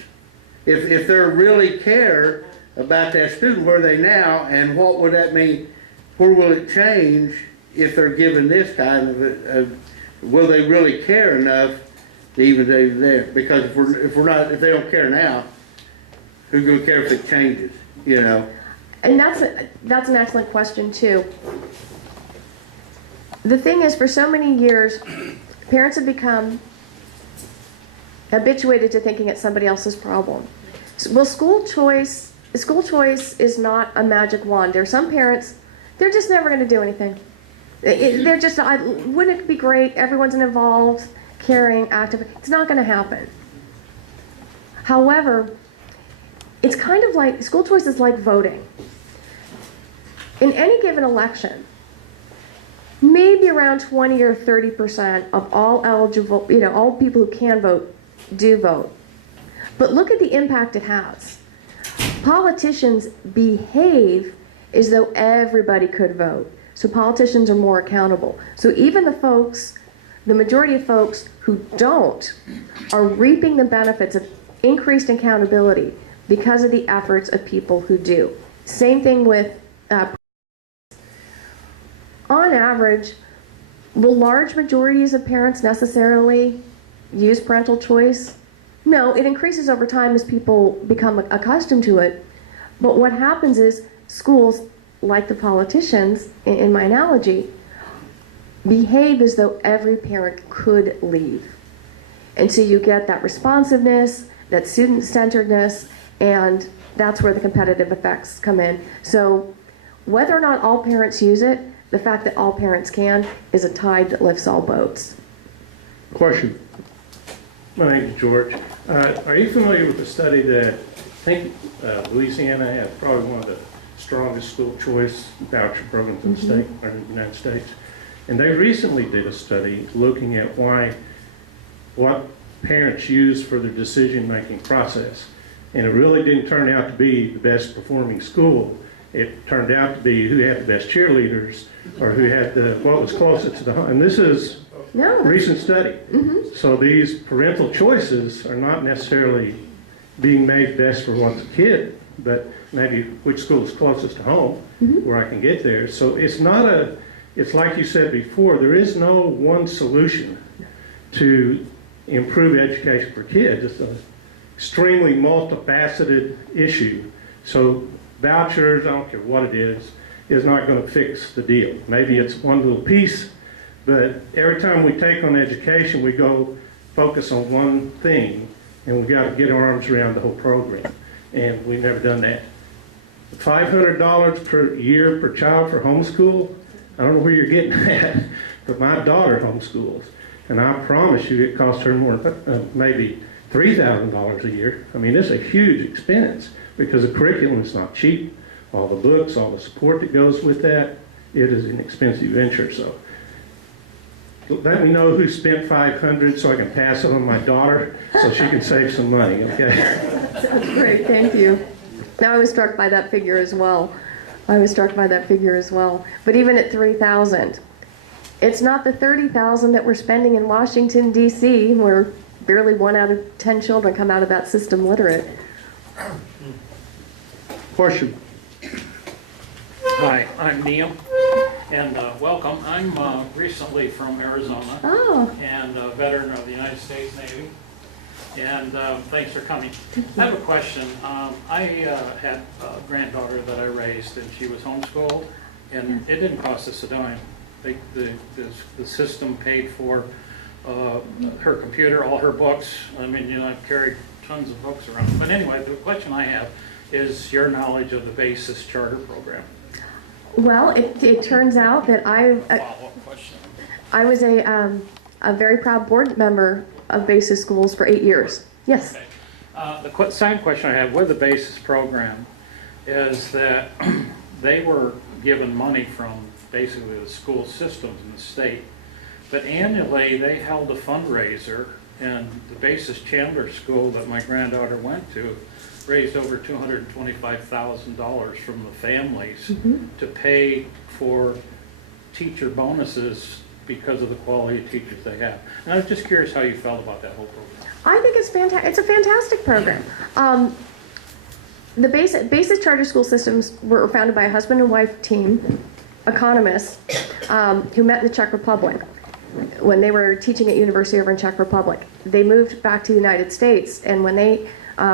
If they really care about that student, where are they now, and what would that mean? Where will it change if they're given this kind of will they really care enough to even do there? Because if they don't care now, who's going to care if it changes? You know. And that's an excellent question too. The thing is, for so many years, parents have become habituated to thinking it's somebody else's problem. Well, school choice is not a magic wand. There are some parents, they're just never going to do anything. They're just, wouldn't it be great? Everyone's involved, caring, active. It's not going to happen. However, it's kind of like, school choice is like voting. In any given election, maybe around 20 or 30% of all eligible, all people who can vote do vote. But look at the impact it has. Politicians behave as though everybody could vote. So politicians are more accountable. So even the majority of folks who don't are reaping the benefits of increased accountability because of the efforts of people who do. Same thing with, on average, will large majorities of parents necessarily use parental choice? No, it increases over time as people become accustomed to it. But what happens is schools, like the politicians, in my analogy, behave as though every parent could leave. And so you get that responsiveness, that student-centeredness, and that's where the competitive effects come in. So whether or not all parents use it, the fact that all parents can is a tide that lifts all boats. Question. My name is George. Are you familiar with the study that I think Louisiana has probably one of the strongest school choice voucher programs in the state, or in the United States? And they recently did a study looking at what parents use for their decision-making process. And it really didn't turn out to be the best performing school. It turned out to be who had the best cheerleaders, or who had what was closest to the home. And this is a recent study. So these parental choices are not necessarily being made best for one's kid, but maybe which school is closest to home, where I can get there. So it's like you said before, there is no one solution to improve education for kids. It's an extremely multifaceted issue. So vouchers, I don't care what it is not going to fix the deal. Maybe it's one little piece, but every time we take on education, we go focus on one thing, and we've got to get our arms around the whole program, and we've never done that. $500 per year per child for homeschool, I don't know where you're getting that, but my daughter homeschools, and I promise you it costs her more, maybe $3,000 a year. I mean, it's a huge expense because the curriculum is not cheap. All the books, all the support that goes with that, it is an expensive venture. So let me know who spent $500 so I can pass it on to my daughter so she can save some money, okay? That's great, thank you. Now I was struck by that figure as well. But even at $3,000, it's not the $30,000 that we're spending in Washington, D.C., where barely 1 out of 10 children come out of that system literate. Question. Hi, I'm Neil, and welcome. I'm recently from Arizona and a veteran of the United States Navy, and thanks for coming. I have a question. I had a granddaughter that I raised, and she was homeschooled, and it didn't cost us a dime. The system paid for her computer, all her books. I mean, you know, I've carried tons of books around. But anyway, the question I have is your knowledge of the BASIS charter program. Well, it turns out that Follow-up question. I was a very proud board member of BASIS schools for 8 years. Yes. Okay. The second question I have with the BASIS program is that they were given money from basically the school systems in the state, but annually they held a fundraiser, and the BASIS Chandler School that my granddaughter went to raised over $225,000 from the families to pay for teacher bonuses because of the quality of teachers they have. And I was just curious how you felt about that whole program. I think it's fantastic. It's a fantastic program. The BASIS charter school systems were founded by a husband and wife team, economists, who met in the Czech Republic when they were teaching at university over in Czech Republic. They moved back to the United States, and when they,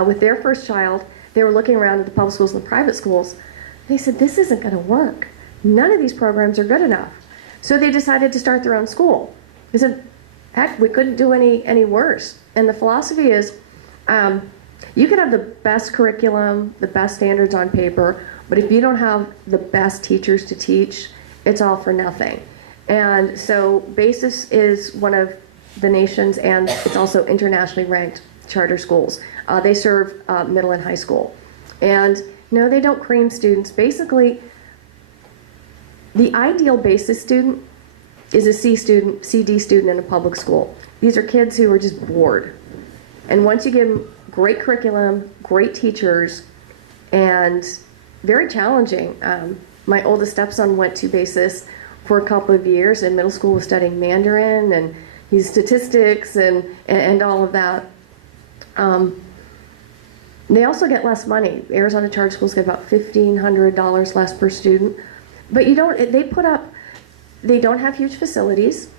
with their first child, they were looking around at the public schools and the private schools. They said, this isn't going to work. None of these programs are good enough. So they decided to start their own school. They said, heck, we couldn't do any worse. And the philosophy is, you can have the best curriculum, the best standards on paper, but if you don't have the best teachers to teach, it's all for nothing. And so BASIS is one of the nation's, and it's also internationally ranked charter schools. They serve middle and high school. And no, they don't cream students. Basically, the ideal BASIS student is a C student, CD student in a public school. These are kids who are just bored. And once you give them great curriculum, great teachers, and very challenging. My oldest stepson went to BASIS for a couple of years. In middle school was studying Mandarin, and he's statistics and all of that. They also get less money. Arizona charter schools get about $1,500 less per student. But they don't have huge facilities,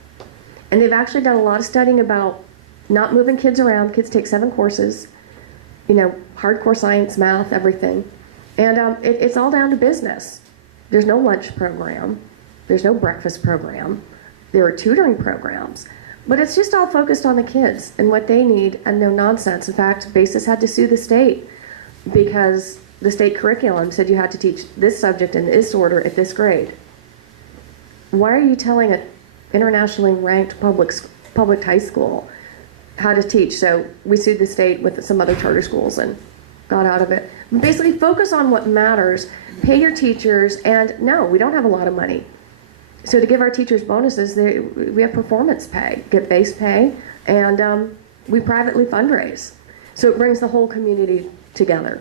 and they've actually done a lot of studying about not moving kids around. Kids take 7 courses, you know, hardcore science, math, everything. And it's all down to business. There's no lunch program. There's no breakfast program. There are tutoring programs. But it's just all focused on the kids and what they need, and no nonsense. In fact, BASIS had to sue the state because the state curriculum said you had to teach this subject in this order at this grade. Why are you telling an internationally ranked public high school how to teach? So we sued the state with some other charter schools and got out of it. Basically, focus on what matters, pay your teachers, and no, we don't have a lot of money. So to give our teachers bonuses, we have performance pay, get base pay, and we privately fundraise. So it brings the whole community together.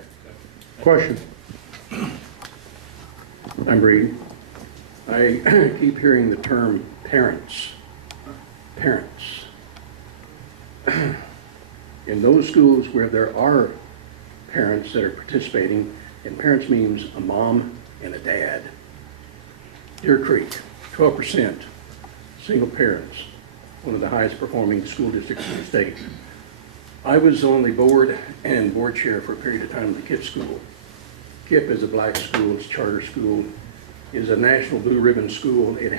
Question. I'm Bree. I keep hearing the term parents. Parents. In those schools where there are parents that are participating, and parents means a mom and a dad. Deer Creek, 12% single parents, one of the highest performing school districts in the state. I was on the board and board chair for a period of time in the KIPP school. KIPP is a black school, it's a charter school, it is a national blue ribbon school. It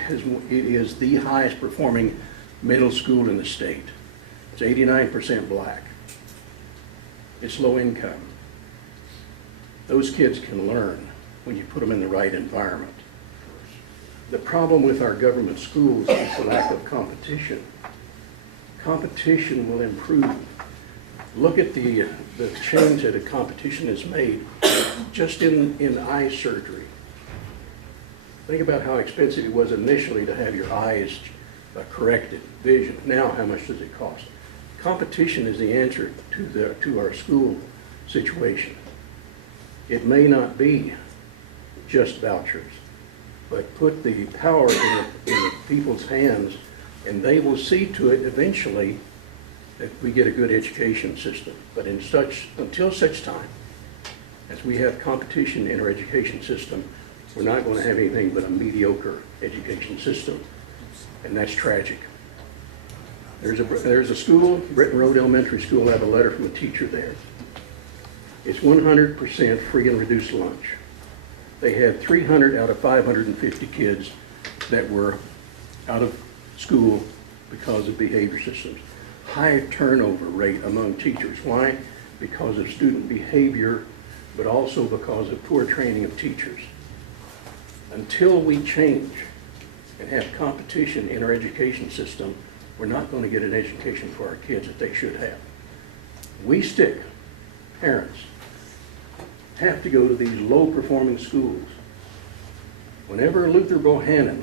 is the highest performing middle school in the state. It's 89% black. It's low income. Those kids can learn when you put them in the right environment. The problem with our government schools is the lack of competition. Competition will improve. Look at the change that a competition has made just in eye surgery. Think about how expensive it was initially to have your eyes corrected, vision. Now, how much does it cost? Competition is the answer to our school situation. It may not be just vouchers, but put the power in the people's hands, and they will see to it eventually that we get a good education system. But until such time as we have competition in our education system, we're not going to have anything but a mediocre education system, and that's tragic. There's a school, Britton Road Elementary School. I have a letter from a teacher there. It's 100% free and reduced lunch. They had 300 out of 550 kids that were out of school because of behavior systems. High turnover rate among teachers. Why? Because of student behavior, but also because of poor training of teachers. Until we change and have competition in our education system, we're not going to get an education for our kids that they should have. We stick, parents, have to go to these low-performing schools. Whenever Luther Bohannon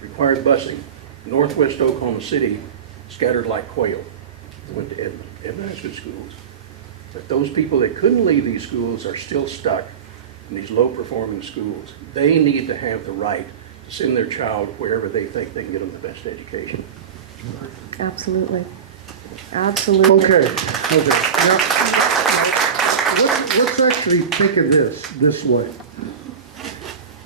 required busing, Northwest Oklahoma City scattered like quail. They went to Edmond. Edmond has good schools. But those people that couldn't leave these schools are still stuck in these low-performing schools. They need to have the right to send their child wherever they think they can get them the best education. Absolutely. Absolutely. Okay. Now, let's actually think of this way.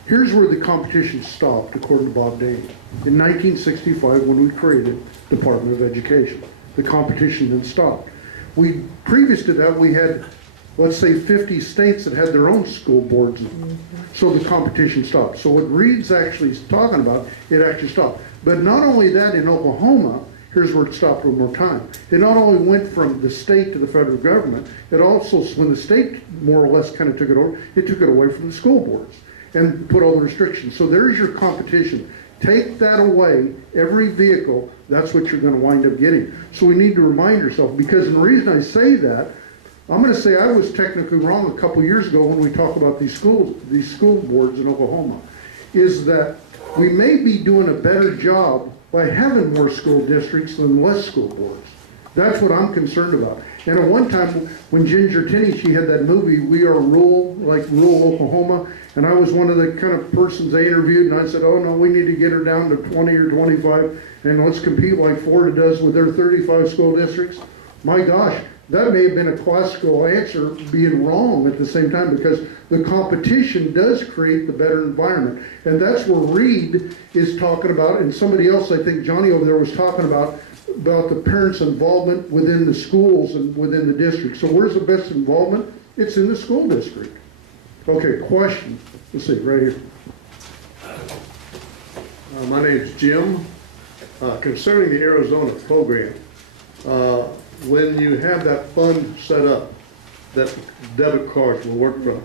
Here's where the competition stopped, according to Bob Dane. In 1965, when we created Department of Education, the competition then stopped. Previous to that, we had, let's say, 50 states that had their own school boards. So the competition stopped. So what Reed's actually talking about, it actually stopped. But not only that, in Oklahoma, here's where it stopped one more time. It not only went from the state to the federal government, it also, when the state more or less kind of took it over, it took it away from the school boards and put all the restrictions. So there's your competition. Take that away, every vehicle, that's what you're going to wind up getting. So we need to remind ourselves, because the reason I say that, I'm going to say I was technically wrong a couple years ago when we talked about these school boards in Oklahoma, is that we may be doing a better job by having more school districts than less school boards. That's what I'm concerned about. And at one time, when Ginger Tinney, she had that movie, We Are Rural, like rural Oklahoma, and I was one of the kind of persons they interviewed, and I said, oh no, we need to get her down to 20 or 25, and let's compete like Florida does with their 35 school districts. My gosh, that may have been a classical answer being wrong at the same time, because the competition does create the better environment. And that's where Reed is talking about, and somebody else, I think Johnny over there was talking about the parents' involvement within the schools and within the district. So where's the best involvement? It's in the school district. Okay, question. Let's see, right here. My name's Jim. Concerning the Arizona program, when you have that fund set up, that debit cards will work from,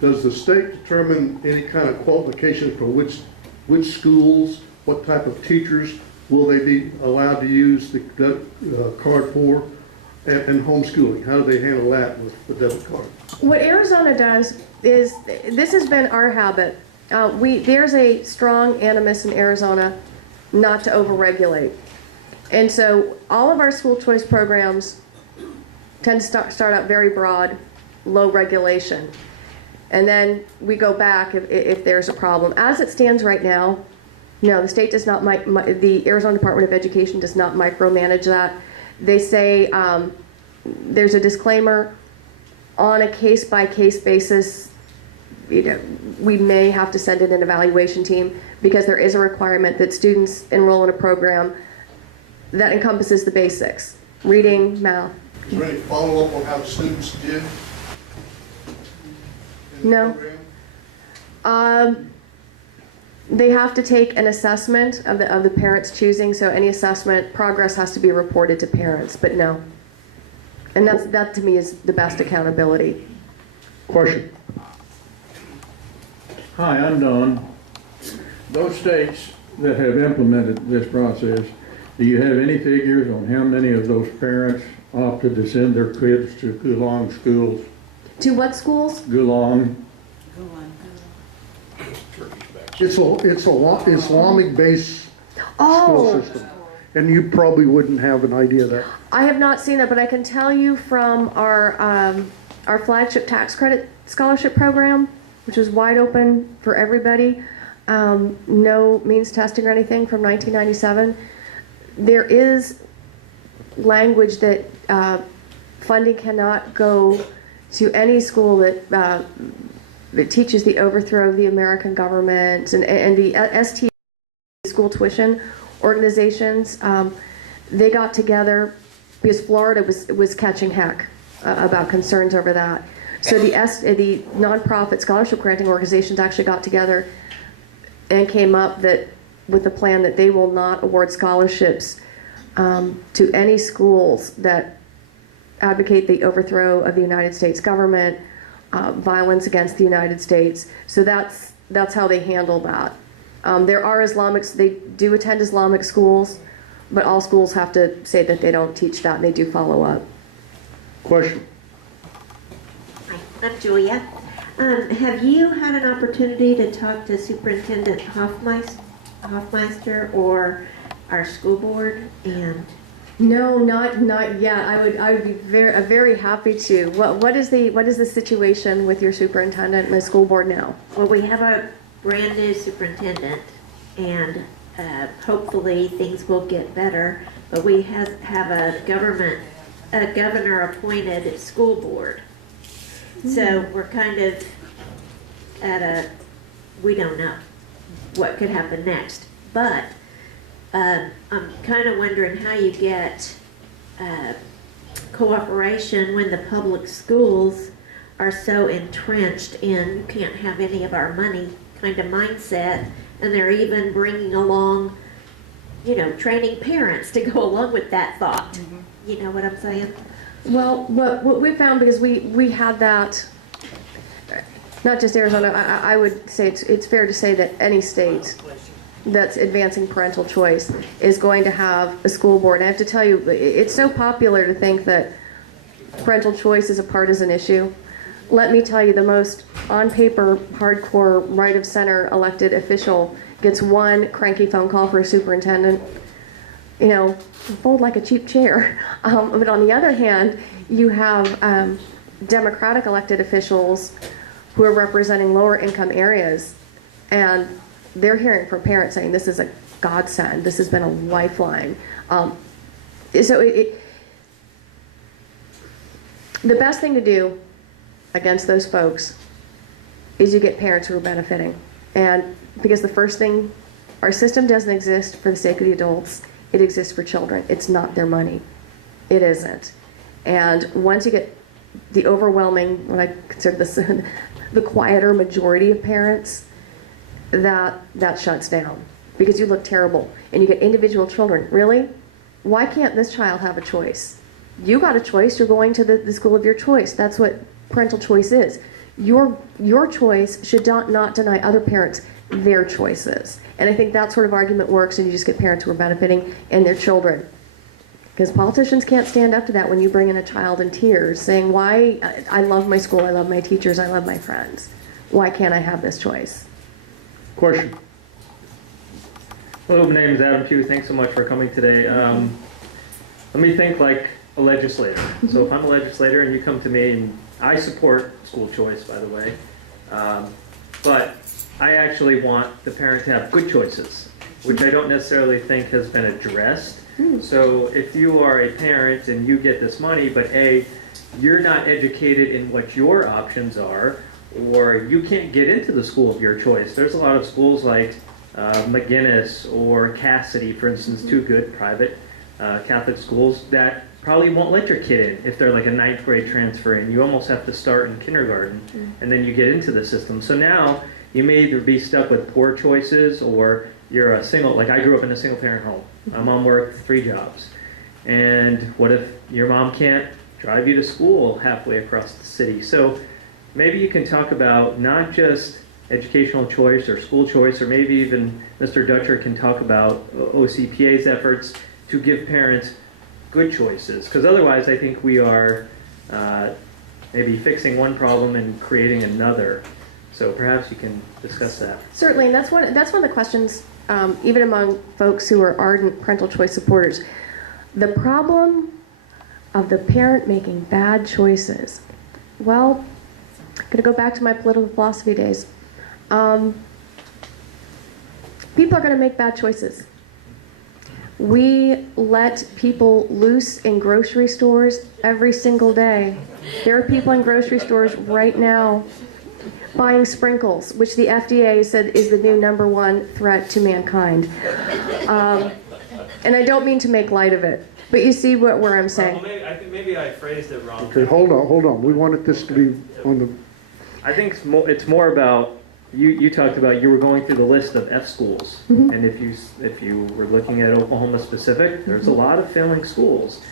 does the state determine any kind of qualifications for which schools, what type of teachers will they be allowed to use the card for, and homeschooling? How do they handle that with the debit card? What Arizona does is, this has been our habit. There's a strong animus in Arizona not to overregulate. And so all of our school choice programs tend to start out very broad, low regulation. And then we go back if there's a problem. As it stands right now, no, the state does not, the Arizona Department of Education does not micromanage that. They say there's a disclaimer on a case-by-case basis. We may have to send in an evaluation team, because there is a requirement that students enroll in a program that encompasses the basics: reading, math. Is there any follow-up on how the students did? No. They have to take an assessment of the parents choosing, so any assessment progress has to be reported to parents, but no. And that to me is the best accountability. Question. Hi, I'm Don. Those states that have implemented this process, do you have any figures on how many of those parents opted to send their kids to Gulong schools? To what schools? Gulong. It's a Islamic-based Oh. school system, and you probably wouldn't have an idea of that. I have not seen that, but I can tell you from our flagship tax credit scholarship program, which is wide open for everybody, no means testing or anything, from 1997. There is language that funding cannot go to any school that teaches the overthrow of the American government, and the ST school tuition organizations. They got together because Florida was catching heck about concerns over that. So the nonprofit scholarship granting organizations actually got together and came up that with the plan that they will not award scholarships to any schools that advocate the overthrow of the United States government, violence against the United States. So that's how they handle that. There are Islamics, they do attend Islamic schools, but all schools have to say that they don't teach that, and they do follow up. Question? Hi, I'm Julia. Have you had an opportunity to talk to Superintendent Hoffmeister or our school board? And No, not yet. I would be very happy to. What is the situation with your superintendent and the school board now? well, we have a brand new superintendent, and hopefully things will get better. But we have a governor appointed school board, so we're kind of at we don't know what could happen next. But I'm kind of wondering how you get cooperation when the public schools are so entrenched in you can't have any of our money kind of mindset, and they're even bringing along, training parents to go along with that thought. Mm-hmm. You know what I'm saying? Well, what we found, because we had that, not just Arizona, I would say it's fair to say that any state that's advancing parental choice is going to have a school board. And I have to tell you, it's so popular to think that parental choice is a partisan issue. Let me tell you, the most on-paper, hardcore, right-of-center elected official gets one cranky phone call for a superintendent, fold like a cheap chair. But on the other hand, you have Democratic elected officials who are representing lower income areas, and they're hearing from parents saying this is a godsend, this has been a lifeline. The best thing to do against those folks is you get parents who are benefiting. And because the first thing, our system doesn't exist for the sake of the adults, it exists for children. It's not their money. It isn't. And once you get the overwhelming, what I consider the quieter majority of parents, that shuts down because you look terrible and you get individual children. Really? Why can't this child have a choice? You got a choice. You're going to the school of your choice. That's what parental choice is. Your choice should not deny other parents their choices. And I think that sort of argument works, and you just get parents who are benefiting and their children. Because politicians can't stand up to that when you bring in a child in tears saying, why, I love my school, I love my teachers, I love my friends. Why can't I have this choice? Question? Hello, my name is Adam Pugh. Thanks so much for coming today. Let me think like a legislator. So if I'm a legislator and you come to me, and I support school choice, by the way, but I actually want the parent to have good choices, which I don't necessarily think has been addressed. So if you are a parent and you get this money, but A, you're not educated in what your options are, or you can't get into the school of your choice. There's a lot of schools like McGinnis or Cassidy, for instance, two good private Catholic schools that probably won't let your kid in if they're like a 9th grade transfer, and you almost have to start in kindergarten, and then you get into the system. So now you may either be stuck with poor choices, or you're a single, like I grew up in a single parent home. My mom worked 3 jobs. And what if your mom can't drive you to school halfway across the city? So maybe you can talk about not just educational choice or school choice, or maybe even Mr. Dutcher can talk about OCPA's efforts to give parents good choices. Because otherwise I think we are maybe fixing one problem and creating another. So perhaps you can discuss that. Certainly, and that's one of the questions, even among folks who are ardent parental choice supporters. The problem of the parent making bad choices. Well, I'm going to go back to my political philosophy days. People are going to make bad choices. We let people loose in grocery stores every single day. There are people in grocery stores right now buying sprinkles, which the FDA said is the new #1 threat to mankind. And I don't mean to make light of it, but you see where I'm saying. Well, I think maybe I phrased it wrong. Okay, hold on. We wanted this to be on the... I think it's more about you talked about, you were going through the list of F schools. And if you were looking at Oklahoma specific, there's a lot of failing schools.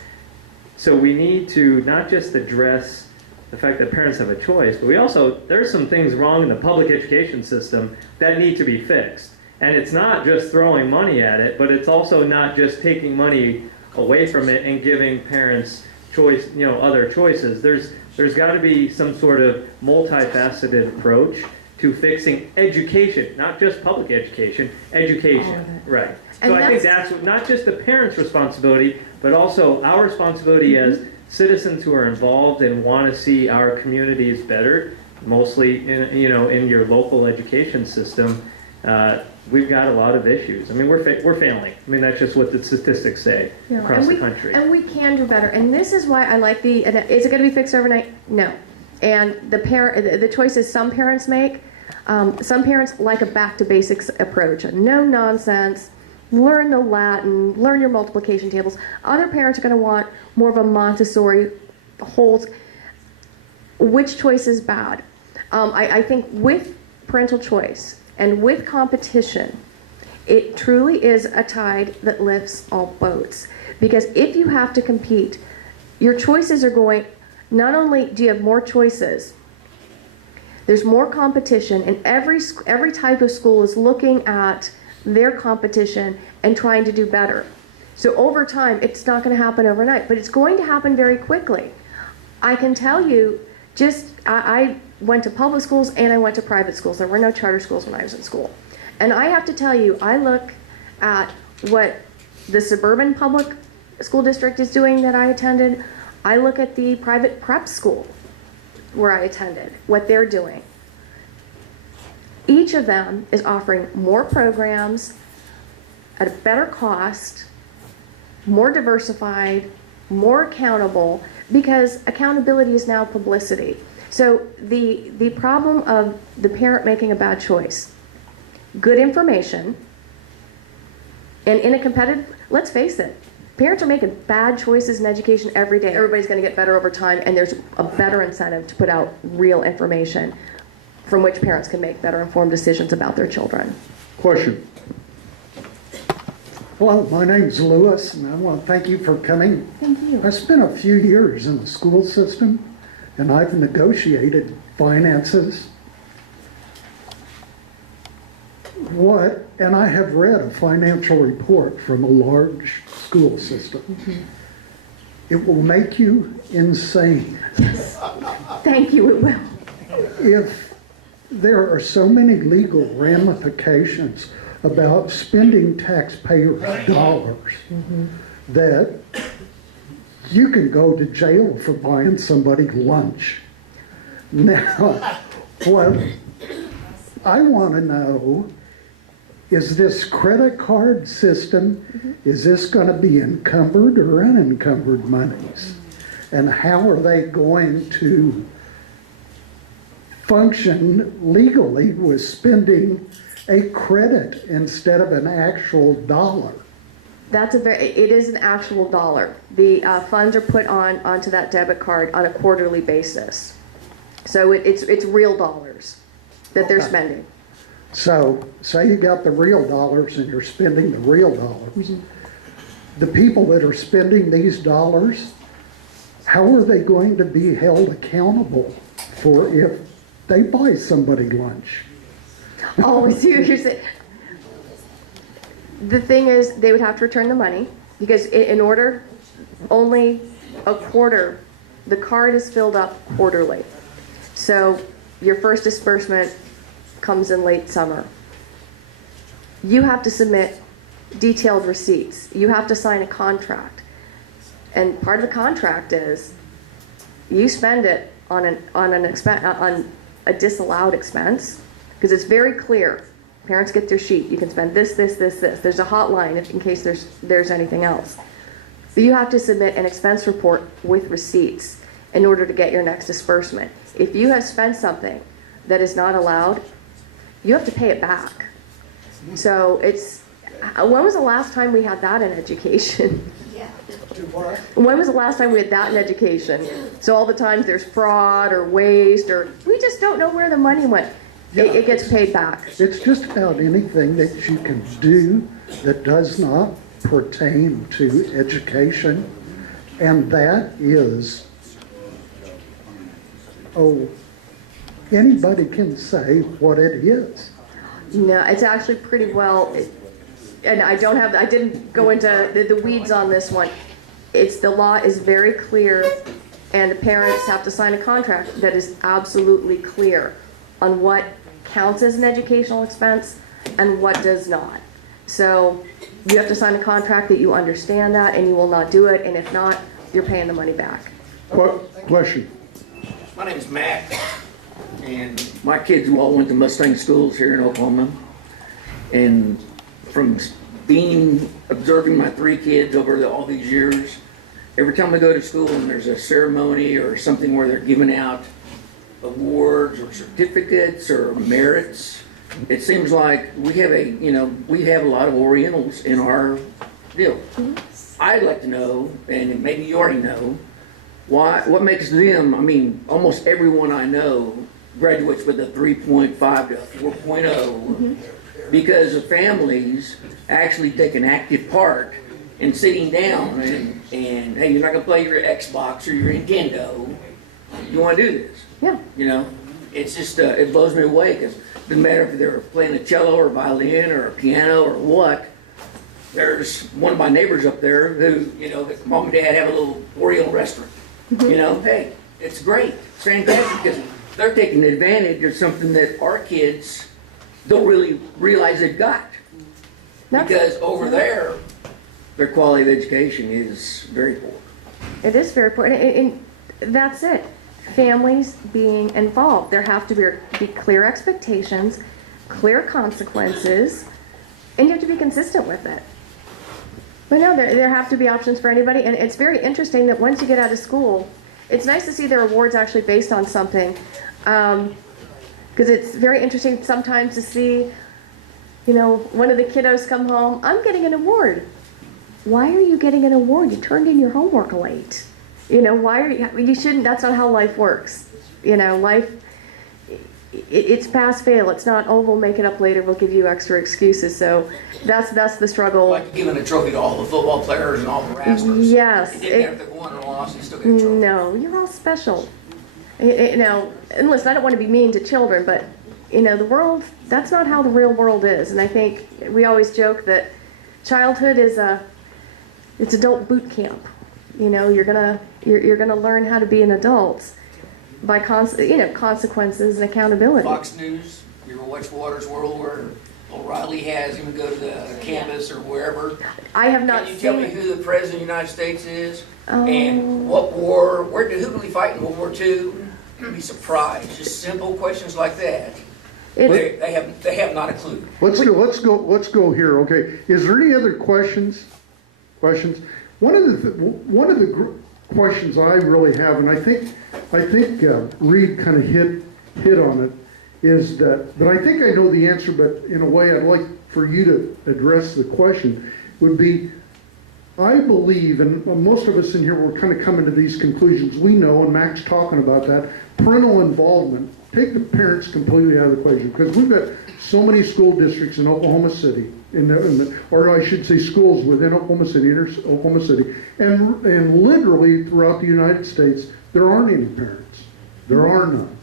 So we need to not just address the fact that parents have a choice, but there's some things wrong in the public education system that need to be fixed. And it's not just throwing money at it, but it's also not just taking money away from it and giving parents choice, other choices. There's got to be some sort of multifaceted approach to fixing education, not just public education, education, right. So I think that's not just the parents' responsibility, but also our responsibility as citizens who are involved and want to see our communities better, mostly in your local education system. We've got a lot of issues. I mean, we're failing. I mean, that's just what the statistics say across the country. And we can do better. And this is why I like is it going to be fixed overnight? No. And the choices some parents make, some parents like a back to basics approach. No nonsense. Learn the Latin, learn your multiplication tables. Other parents are going to want more of a Montessori holds. Which choice is bad? I think with parental choice and with competition, it truly is a tide that lifts all boats. Because if you have to compete, your choices are going, not only do you have more choices, there's more competition, and every type of school is looking at their competition and trying to do better. So over time, it's not going to happen overnight, but it's going to happen very quickly. I can tell you, I went to public schools and I went to private schools. There were no charter schools when I was in school. And I have to tell you, I look at what the suburban public school district is doing that I attended. I look at the private prep school where I attended, what they're doing. Each of them is offering more programs at a better cost, more diversified, more accountable, because accountability is now publicity. So the problem of the parent making a bad choice, good information, and in a competitive, let's face it, parents are making bad choices in education every day. Everybody's going to get better over time, and there's a better incentive to put out real information from which parents can make better informed decisions about their children. Question. Hello, my name's Lewis, and I want to thank you for coming. Thank you. I spent a few years in the school system, and I've negotiated finances. And I have read a financial report from a large school system. Mm-hmm. It will make you insane. Thank you, it will. If there are so many legal ramifications about spending taxpayers' dollars that you can go to jail for buying somebody lunch. Now, what I want to know is this credit card system, is this going to be encumbered or unencumbered monies? And how are they going to function legally with spending a credit instead of an actual dollar? It is an actual dollar. The funds are put onto that debit card on a quarterly basis. So it's real dollars that they're spending. So say you got the real dollars and you're spending the real dollars. The people that are spending these dollars, how are they going to be held accountable for if they buy somebody lunch? Oh, I see what you're saying. The thing is, they would have to return the money because in order, only a quarter, the card is filled up quarterly. So your first disbursement comes in late summer. You have to submit detailed receipts. You have to sign a contract. And part of the contract is you spend it on a disallowed expense, because it's very clear. Parents get their sheet. You can spend this, this, this, this. There's a hotline in case there's anything else. But you have to submit an expense report with receipts in order to get your next disbursement. If you have spent something that is not allowed, you have to pay it back. So when was the last time we had that in education? When was the last time we had that in education? So all the times there's fraud or waste, or we just don't know where the money went. it gets paid back. It's just about anything that you can do that does not pertain to education, and that is, anybody can say what it is. No, it's actually pretty well, and I didn't go into the weeds on this one. The law is very clear, and the parents have to sign a contract that is absolutely clear on what counts as an educational expense and what does not. So you have to sign a contract that you understand that, and you will not do it, and if not, you're paying the money back. Question. My name is Matt, and my kids all went to Mustang schools here in Oklahoma. And from observing my 3 kids over all these years, every time I go to school and there's a ceremony or something where they're giving out awards or certificates or merits, it seems like we have a lot of Orientals in our deal. I'd like to know, and maybe you already know, what makes them, almost everyone I know graduates with a 3.5 to 4.0 because the families actually take an active part in sitting down and hey, you're not going to play your Xbox or your Nintendo. You want to do this. Yeah. It's just, it blows me away because it doesn't matter if they're playing a cello or violin or a piano or what. There's one of my neighbors up there who, mom and dad have a little Oriental restaurant. Hey, it's great. It's fantastic because they're taking advantage of something that our kids don't really realize they've got. Because over there, their quality of education is very poor. It is very poor, and that's it. Families being involved. There have to be clear expectations, clear consequences, and you have to be consistent with it. But no, there have to be options for anybody, and it's very interesting that once you get out of school, it's nice to see their awards actually based on something, because it's very interesting sometimes to see, one of the kiddos come home, I'm getting an award. Why are you getting an award? You turned in your homework late. Why are you shouldn't, that's not how life works. Life, it's pass fail. It's not, we'll make it up later, we'll give you extra excuses. So that's the struggle. Like giving a trophy to all the football players and all the wrestlers. Yes. It didn't matter if they won or lost, you still get a trophy. No, you're all special. And listen, I don't want to be mean to children, but the world, that's not how the real world is. And I think we always joke that childhood is it's adult boot camp. You're gonna learn how to be an adult by consequences and accountability. Fox News, you ever watch Waters World where O'Reilly has him go to the campus or wherever? I have not seen. seen. Can you tell me who the president of the United States is? Oh. And what war? Who did he fight in World War II? You'd be surprised. Just simple questions like that. They have not a clue. Let's go here. Okay. Is there any other questions? One of the questions I really have, and I think Reed kind of hit on it, is that. But I think I know the answer. But in a way, I'd like for you to address the question. Would be, I believe, and most of us in here were kind of coming to these conclusions. We know, and Mac's talking about that, parental involvement. Take the parents completely out of the equation, because we've got so many school districts in Oklahoma City, or I should say schools within Oklahoma City, and literally throughout the United States, there aren't any parents. There are none.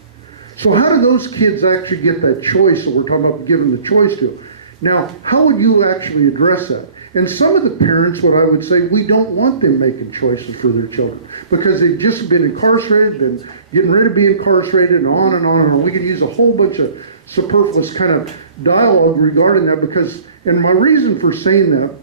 So how do those kids actually get that choice that we're talking about giving the choice to? Now, how would you actually address that? And some of the parents, what I would say, we don't want them making choices for their children because they've just been incarcerated, been getting ready to be incarcerated, and on and on and on. We could use a whole bunch of superfluous kind of dialogue regarding that because, and my reason for saying that,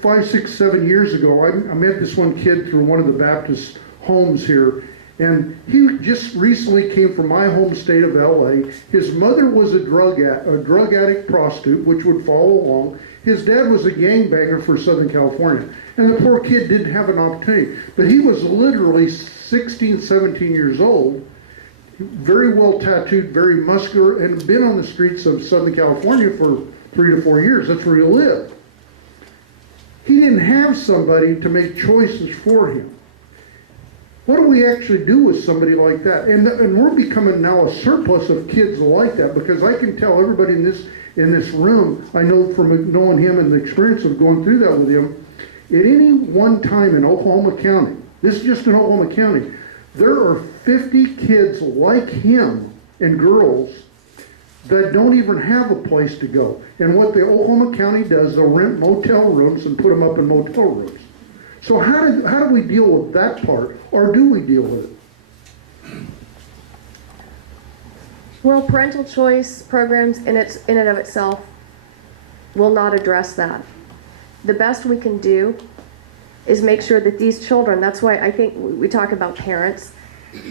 5, 6, 7 years ago, I met this one kid through one of the Baptist homes here, and he just recently came from my home state of LA. His mother was a drug addict prostitute, which would follow along. His dad was a gangbanger for Southern California. And the poor kid didn't have an opportunity. But he was literally 16, 17 years old, very well tattooed, very muscular, and been on the streets of Southern California for 3 to 4 years. That's where he lived. He didn't have somebody to make choices for him. What do we actually do with somebody like that? And we're becoming now a surplus of kids like that, because I can tell everybody in this room, I know from knowing him and the experience of going through that with him, at any one time in Oklahoma County, this is just in Oklahoma County, there are 50 kids like him and girls that don't even have a place to go. And what the Oklahoma County does, they'll rent motel rooms and put them up in motel rooms. So how do we deal with that part, or do we deal with it? Well, parental choice programs in and of itself will not address that. The best we can do is make sure that these children, that's why I think we talk about parents,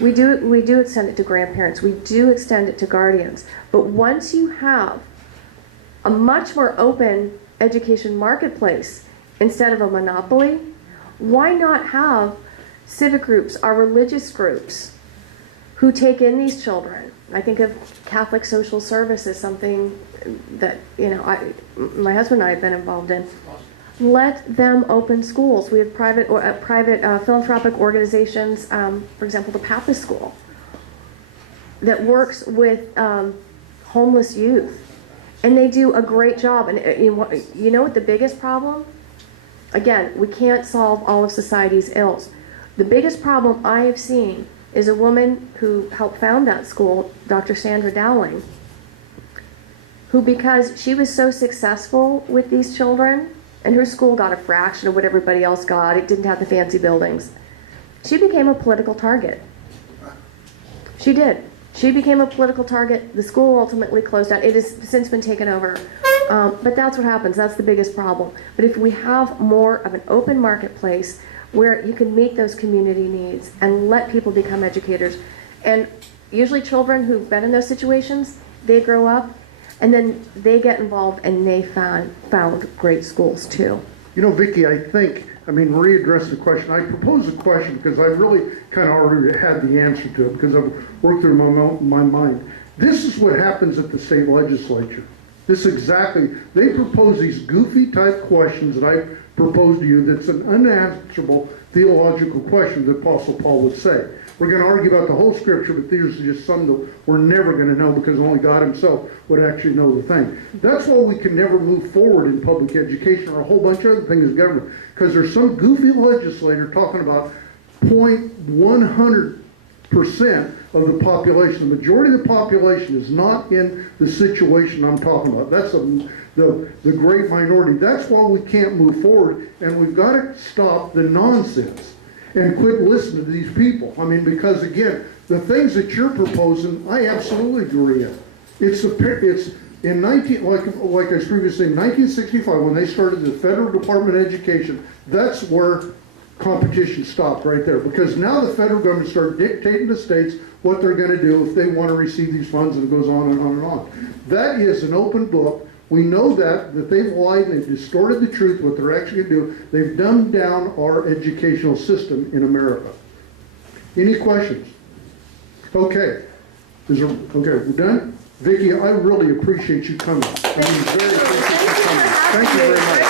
we do extend it to grandparents, we do extend it to guardians, but once you have a much more open education marketplace instead of a monopoly, why not have civic groups or religious groups who take in these children? I think of Catholic social service as something that, my husband and I have been involved in. Let them open schools. We have private philanthropic organizations, for example, the Pappas School, that works with homeless youth. And they do a great job. And you know what the biggest problem? Again, we can't solve all of society's ills. The biggest problem I have seen is a woman who helped found that school, Dr. Sandra Dowling, who, because she was so successful with these children, and her school got a fraction of what everybody else got, it didn't have the fancy buildings, she became a political target. She did. She became a political target. The school ultimately closed down. It has since been taken over. But that's what happens. That's the biggest problem. But if we have more of an open marketplace where you can meet those community needs and let people become educators, and usually children who've been in those situations, they grow up and then they get involved and they found great schools too. Vicki, I think, Marie addressed the question. I proposed a question because I really kind of already had the answer to it, because I've worked through my mind. This is what happens at the state legislature. This exactly, they propose these goofy type questions that I propose to you that's an unanswerable theological question, the Apostle Paul would say. We're going to argue about the whole scripture, but these are just some that we're never going to know, because only God himself would actually know the thing. That's why we can never move forward in public education or a whole bunch of other things in government, because there's some goofy legislator talking about 0.100% of the population. The majority of the population is not in the situation I'm talking about. That's the great minority. That's why we can't move forward, and we've got to stop the nonsense and quit listening to these people. Because again, the things that you're proposing, I absolutely agree in. It's in like I was previously saying, 1965, when they started the Federal Department of Education, that's where competition stopped right there, because now the federal government started dictating to states what they're going to do if they want to receive these funds, and it goes on and on and on. That is an open book. We know that they've lied and they've distorted the truth, what they're actually going to do. They've dumbed down our educational system in America. Any questions? Okay. Okay, we're done? Vicki, I really appreciate you coming. Very appreciate you coming. Thank you very much.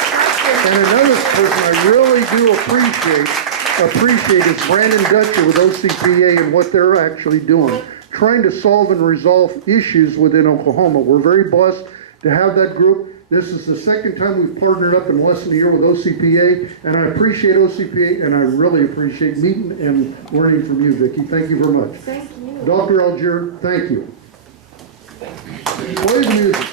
And another person I really do appreciate is Brandon Dutcher with OCPA and what they're actually doing, trying to solve and resolve issues within Oklahoma. We're very blessed to have that group. This is the second time we've partnered up in less than a year with OCPA, and I appreciate OCPA, and I really appreciate meeting and learning from you, Vicki. Thank you very much. Thank you. Dr. Alger, thank you. Play the music.